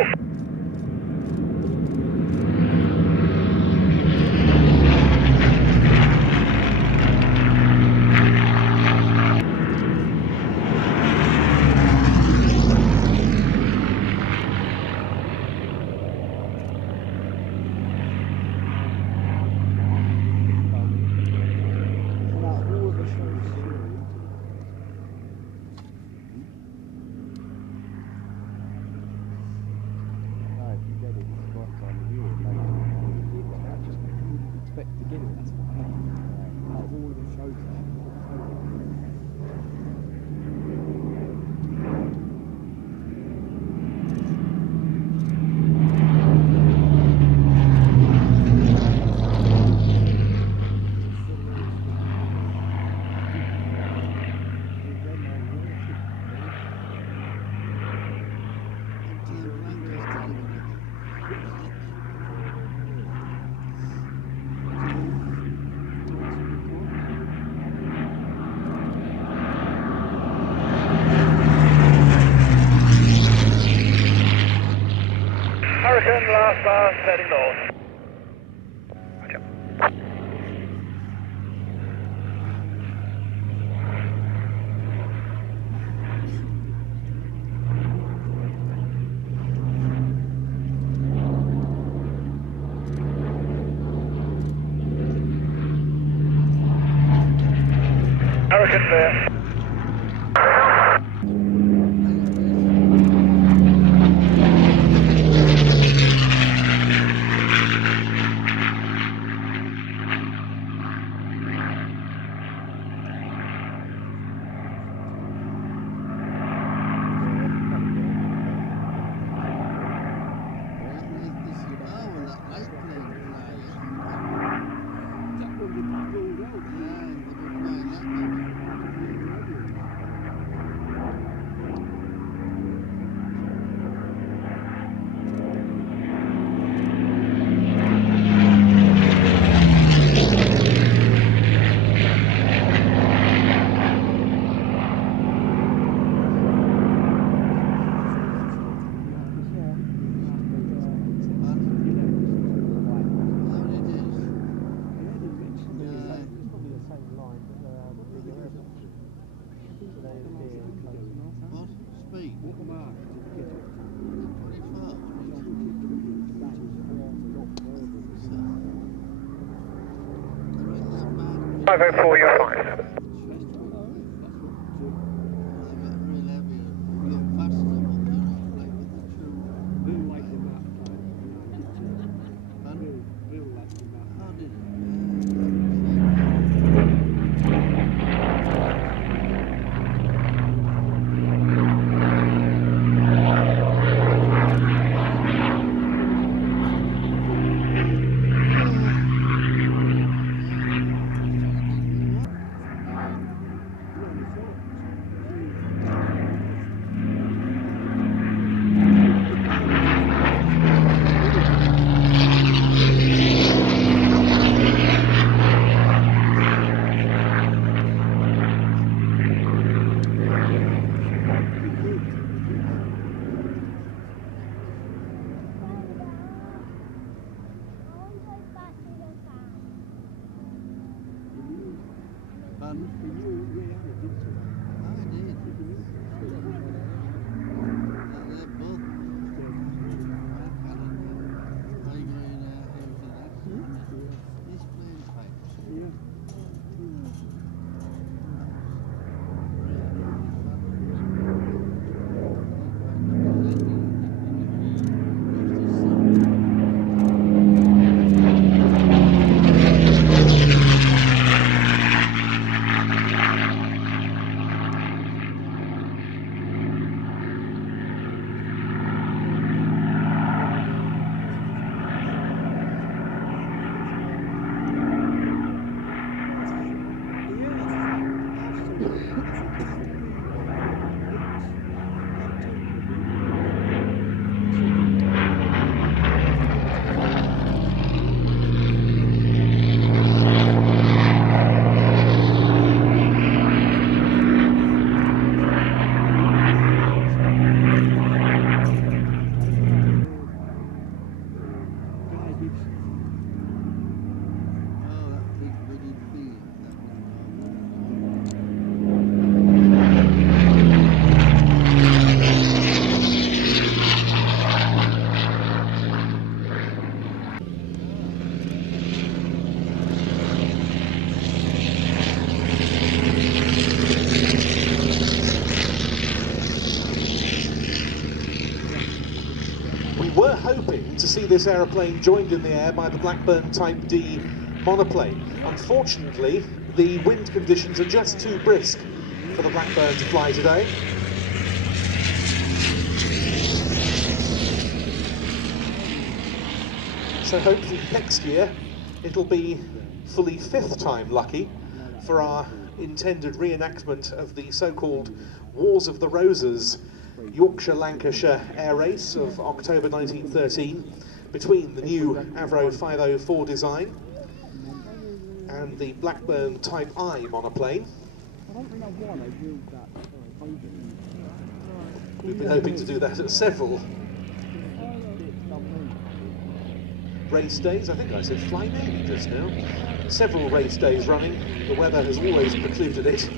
Hurricane last bar, heading north. Hurricane there. Five 504, you're fine. To see this aeroplane joined in the air by the Blackburn Type D monoplane. Unfortunately, the wind conditions are just too brisk for the Blackburn to fly today. So hopefully next year it'll be fully fifth time lucky for our intended reenactment of the so-called Wars of the Roses Yorkshire-Lancashire air race of October 1913 between the new Avro 504 design and the Blackburn Type I monoplane. We've been hoping to do that at several race days. I think I said fly maybe just now. Several race days running. The weather has always precluded it.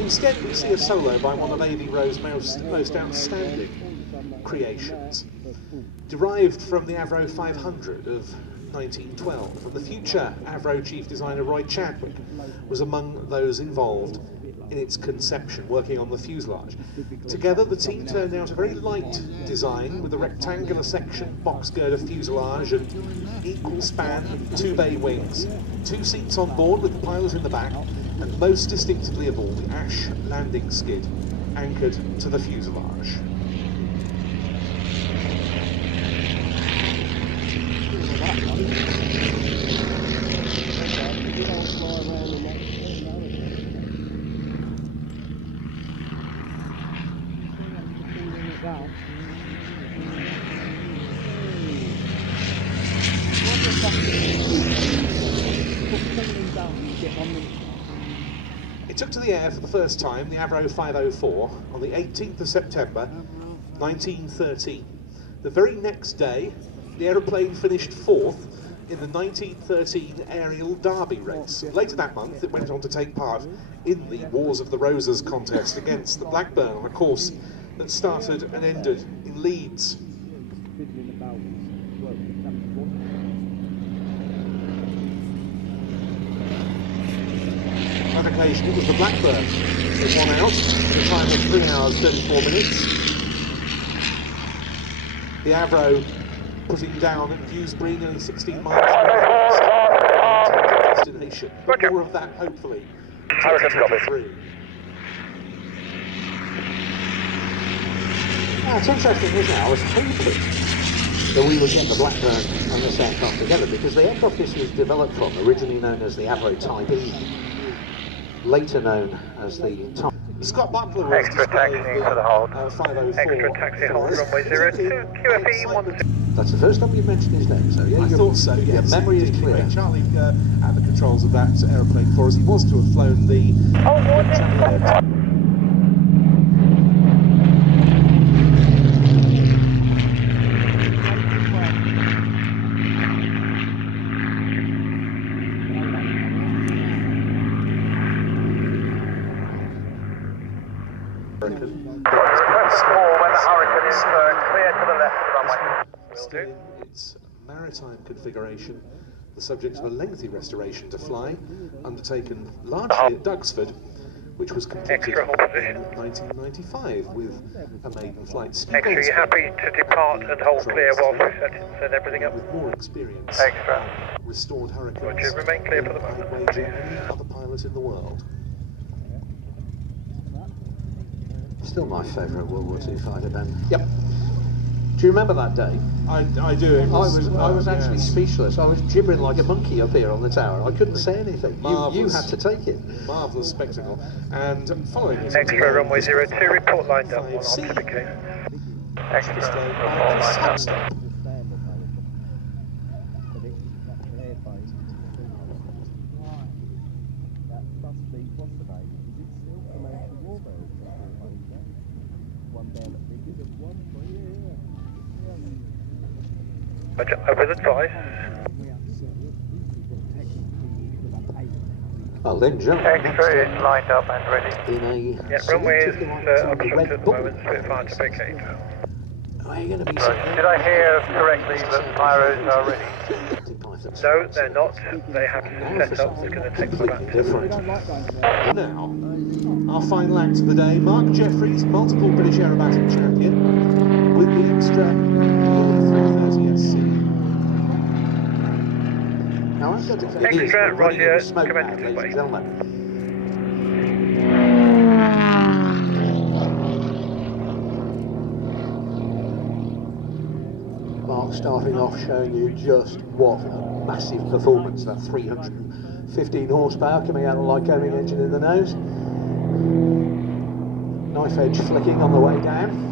Instead, we see a solo by one of Avy Rowe's most outstanding creations, derived from the Avro 500 of 1912, and the future Avro chief designer Roy Chadwick was among those involved in its conception, working on the fuselage. Together, the team turned out a very light design with a rectangular section, box girder fuselage, and equal span, two bay wings, two seats on board with the pilot in the back, and most distinctively of all, the ash landing skid anchored to the fuselage. It took to the air for the first time, the Avro 504, on the 18th of September 1913. The very next day, the aeroplane finished fourth in the 1913 aerial derby race. Later that month, it went on to take part in the Wars of the Roses contest against the Blackburn on a course that started and ended in Leeds. On occasion, it was the Blackburn that won out at a time of 3 hours 34 minutes. The Avro putting down at Dewsbury, nearly 16 miles from destination. But more of that, hopefully, in 2023. Now, it's interesting, isn't it? I was hoping that we would get the Blackburn and this aircraft together, because the aircraft this was developed from, originally known as the Avro Type E, later known as the time. Scott Butler was Extra taxi for the hold. 504. Extra taxi hold, runway 02, QFE 10. That's the first time you've mentioned his name, so yeah, I thought so, yes. Your memory is clear. Charlie at the controls of that aeroplane for us. He was to have flown the... Still in its maritime configuration, the subject of a lengthy restoration to fly, undertaken largely at Dugsford, which was completed in 1995 with a maiden flight. Extra, you happy to depart and hold clear whilst we set everything up? With more experience. Extra. Restored Hurricanes. Would you remain clear for the moment? I'd wager any other pilot in the world. Still my favourite World War II fighter, Ben. Yep. Do you remember that day? I do. I was actually speechless. I was gibbering like a monkey up here on the tower. I couldn't say anything. You had to take it. Marvellous spectacle. And following this... Extra, runway 02, report lined up, one on to the case. Extra, report lined up. I was advised. Well then, gentlemen. Extra is lined up and ready. In a runway is obstructed at the moment, Spitfire to vacate. Are you going to be... Did I hear correctly that pyros are ready? No, they're not. They have to set up. It's going to take them back. Different. Now, our final act of the day, Mark Jeffries, multiple British aerobatic champion, with the extra 330SC. Now, I'm going to Extra, Roger, smoke commence bag, display. ladies and gentlemen. Mark starting off showing you just what a massive performance, that 315 horsepower coming out of the Lycoming engine in the nose. Knife edge flicking on the way down.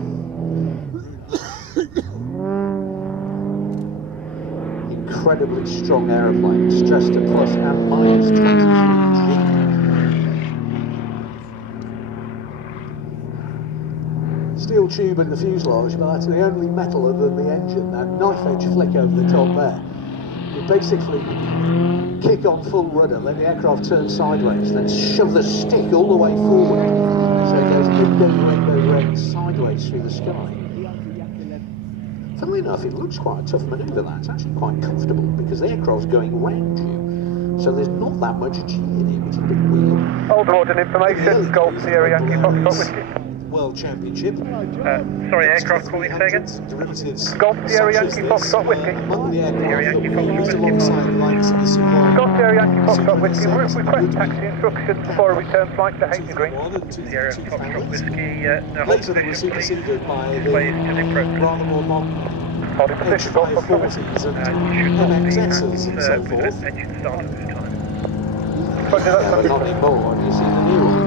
Incredibly strong aeroplane, stressed to plus and minus 23G. Steel tube in the fuselage, but that's the only metal other than the engine. That knife edge flick over the top there. You basically kick on full rudder, let the aircraft turn sideways, then shove the stick all the way forward. So it goes end over end sideways through the sky. Funnily enough, it looks quite a tough manoeuvre, that. It's actually quite comfortable because the aircraft's going round you. So there's not that much G in it, which is a bit weird. Old Warden information, Golf Sierra Yankee Foxtrot Whiskey. World Championship. Sorry, aircraft calling second. Derivatives. Golf Sierra Yankee Foxtrot Whiskey. Among the Sierra aircraft Yankee that we Foxtrot used Whiskey. alongside the likes of the Super Golf Sierra Yankee Foxtrot Whiskey. Request taxi instructions before a return flight to Hackney Green. Sierra Foxtrot Whiskey. No, hold Later they were position, please. superseded by the Displays to the appropriate. rather more modern Holding position, Golf Foxtrot Whiskey. H540s and You should not be MXSs and so forth. engine start at this time. Yeah, but not anymore. Have you seen the new one?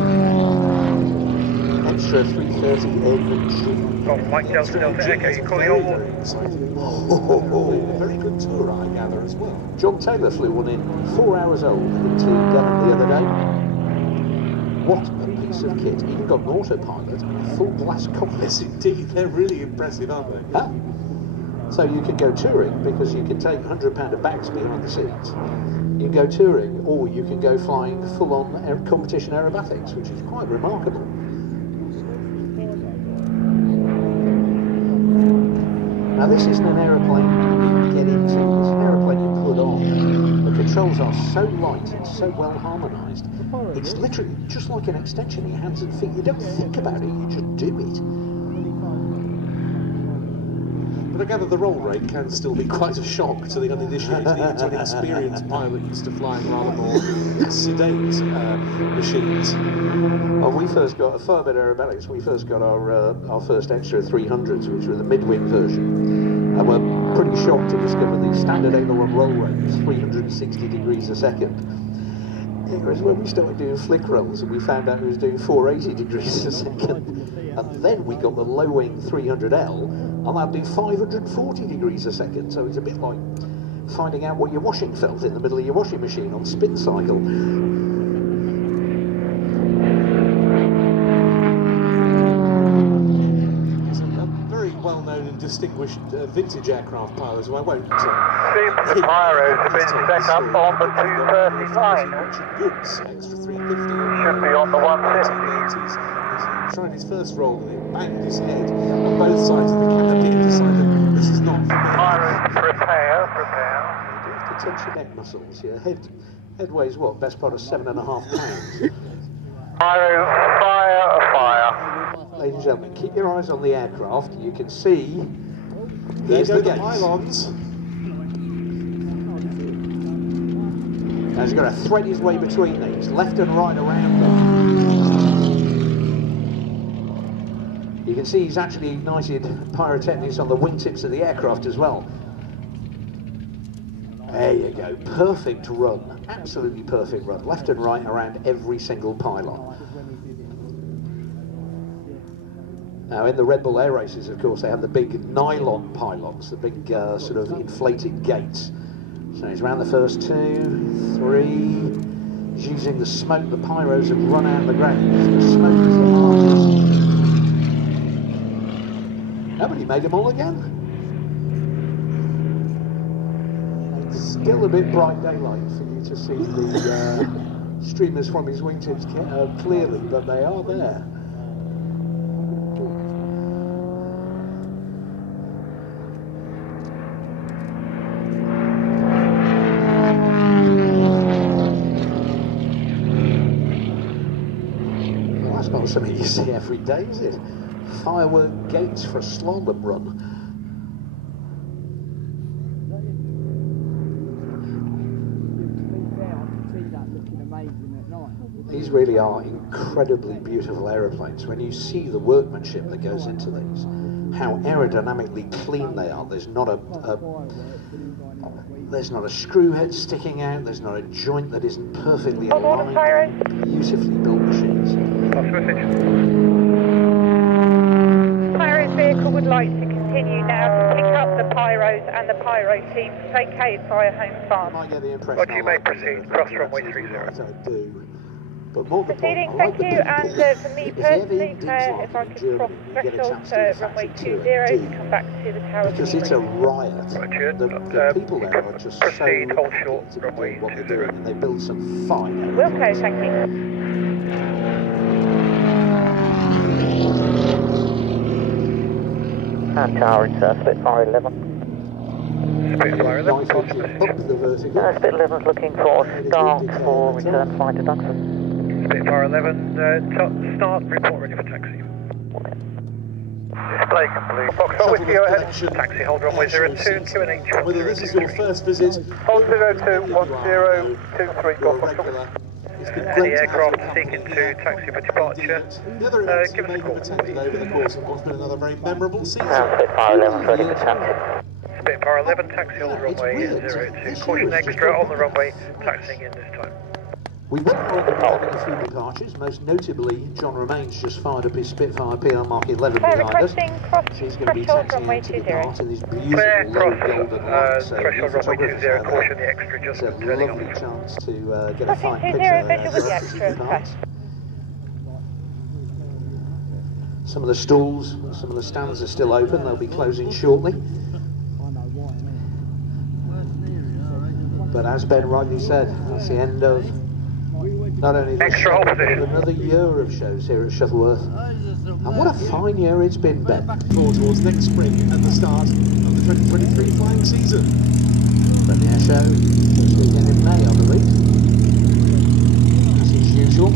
Extra 330 Oh, Mike Delta Delta Echo, you calling Old Warden? Very good tour, I gather, as well. John Taylor flew one in 4 hours old into Devon the other day. What a piece of kit. Even got an autopilot and a full glass cockpit. Yes, indeed. They're really impressive, aren't they? Huh? So you can go touring because you can take £100 of bags behind the scenes. You can go touring, or you can go flying full-on competition aerobatics, which is quite remarkable. Now this isn't an aeroplane you get into, it's an aeroplane you put on. The controls are so light and so well harmonised, it's literally just like an extension of your hands and feet. You don't think about it, you just do it. But I gather the roll rate can still be quite a shock to the uninitiated, even to an experienced pilot used to flying rather more sedate machines. Well, we first got a Firebird Aerobatics. We first got our first Extra 300s, which were the mid-wing version, and we're pretty shocked to discover the standard aileron roll rate was 360 degrees a second. It was when we started doing flick rolls and we found out it was doing 480 degrees a second. And then we got the low-wing 300L, and that'll do 540 degrees a second. So it's a bit like finding out what your washing felt in the middle of your washing machine on spin cycle. Well-known and distinguished vintage aircraft pilots, who I won't. Seems the pyro's been set up on the 230 line. Goods, extra 350. Should be on the 150. He's tried his first roll and it banged his head on both sides of the canopy and decided this is not for me. Pyro, prepare. You do have to tense your neck muscles. Your head weighs what? Best part of 7.5 pounds. Pyro, fire. Ladies and gentlemen, keep your eyes on the aircraft. You can see There's the the gates. pylons. Now he's got to thread his way between these, left and right around them. You can see he's actually ignited pyrotechnics on the wingtips of the aircraft as well. There you go, perfect run, absolutely perfect run, left and right around every single pylon. Now in the Red Bull Air Races, of course, they have the big nylon pylons, the big sort of inflated gates. So he's around the first 2, 3, he's using the smoke, the pyros have run out of the ground. The smoke is the largest. Nobody made them all again. It's still a bit bright daylight for you to see the streamers from his wingtips clearly, but they are there. Not something you see every day, is it? Firework gates for a slalom run. These really are incredibly beautiful aeroplanes. When you see the workmanship that goes into these, how aerodynamically clean they are. There's not a screw head sticking out. There's not a joint that isn't perfectly aligned. Beautifully built machines. Pyro's vehicle would like to continue now to pick up the pyros and the pyro team to take Cade via home farm. I get the impression. Roger, you may proceed. Cross runway 30. I do. But more Proceeding, thank you, and for me personally, if I could cross threshold to runway 20 to come back to the tower. Because it's a riot. Roger. The people there are just Proceed, so hold short, to runway do what they're 20. doing, and they build some fine Wilco, aeroplanes. thank you. And tower into Spitfire 11. Spitfire 11, Nice cross edge position. up the vertical. Spit 11's looking for start for return flight to Duxford. Spitfire 11, start, report ready for taxi. Display complete. Foxtrot with you ahead. Taxi, hold runway 02, QNH. Whether this is your first visit, Hold 02, 1023, you're a Golf regular. It's been Any great to aircraft have you seeking come to and taxi for departure, the other events give you us a may have call. attended over the course of what's been another very memorable season. Spitfire 11 ready for taxi. Spitfire 11, taxi hold runway 02. Caution extra on the runway, taxiing in this time. We will probably be having a few departures, most notably John Romain's just fired up his Spitfire PR Mark 11 behind us. Requesting cross So he's going to be threshold taxiing runway into 20. depart in this Clear, beautiful low cross golden light. So threshold the runway 20, photographers out caution there. the extra It's just a turning lovely off. chance to get a Crossing fine 20 picture visual with the as extra he departs. Some of the stalls, some of the stands are still open. They'll be closing shortly. But as Ben rightly said, that's the end of not only this Extra show, hold but position. another year of shows here at Shuttleworth. And what a fine year it's been, Ben. Forward towards next spring at the start of the 2023 flying season. Premier show, first weekend in May, I believe. As is usual.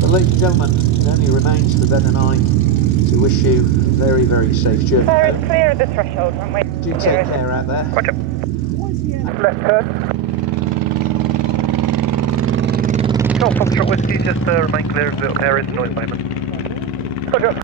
But ladies and gentlemen, it only remains for Ben and I to wish you a very, very safe journey. Fire is clear of the threshold runway Do 20. take care out there. Roger. Left turn. Golf Foxtrot Whiskey, just remain clear of the areas of noise moment. Roger.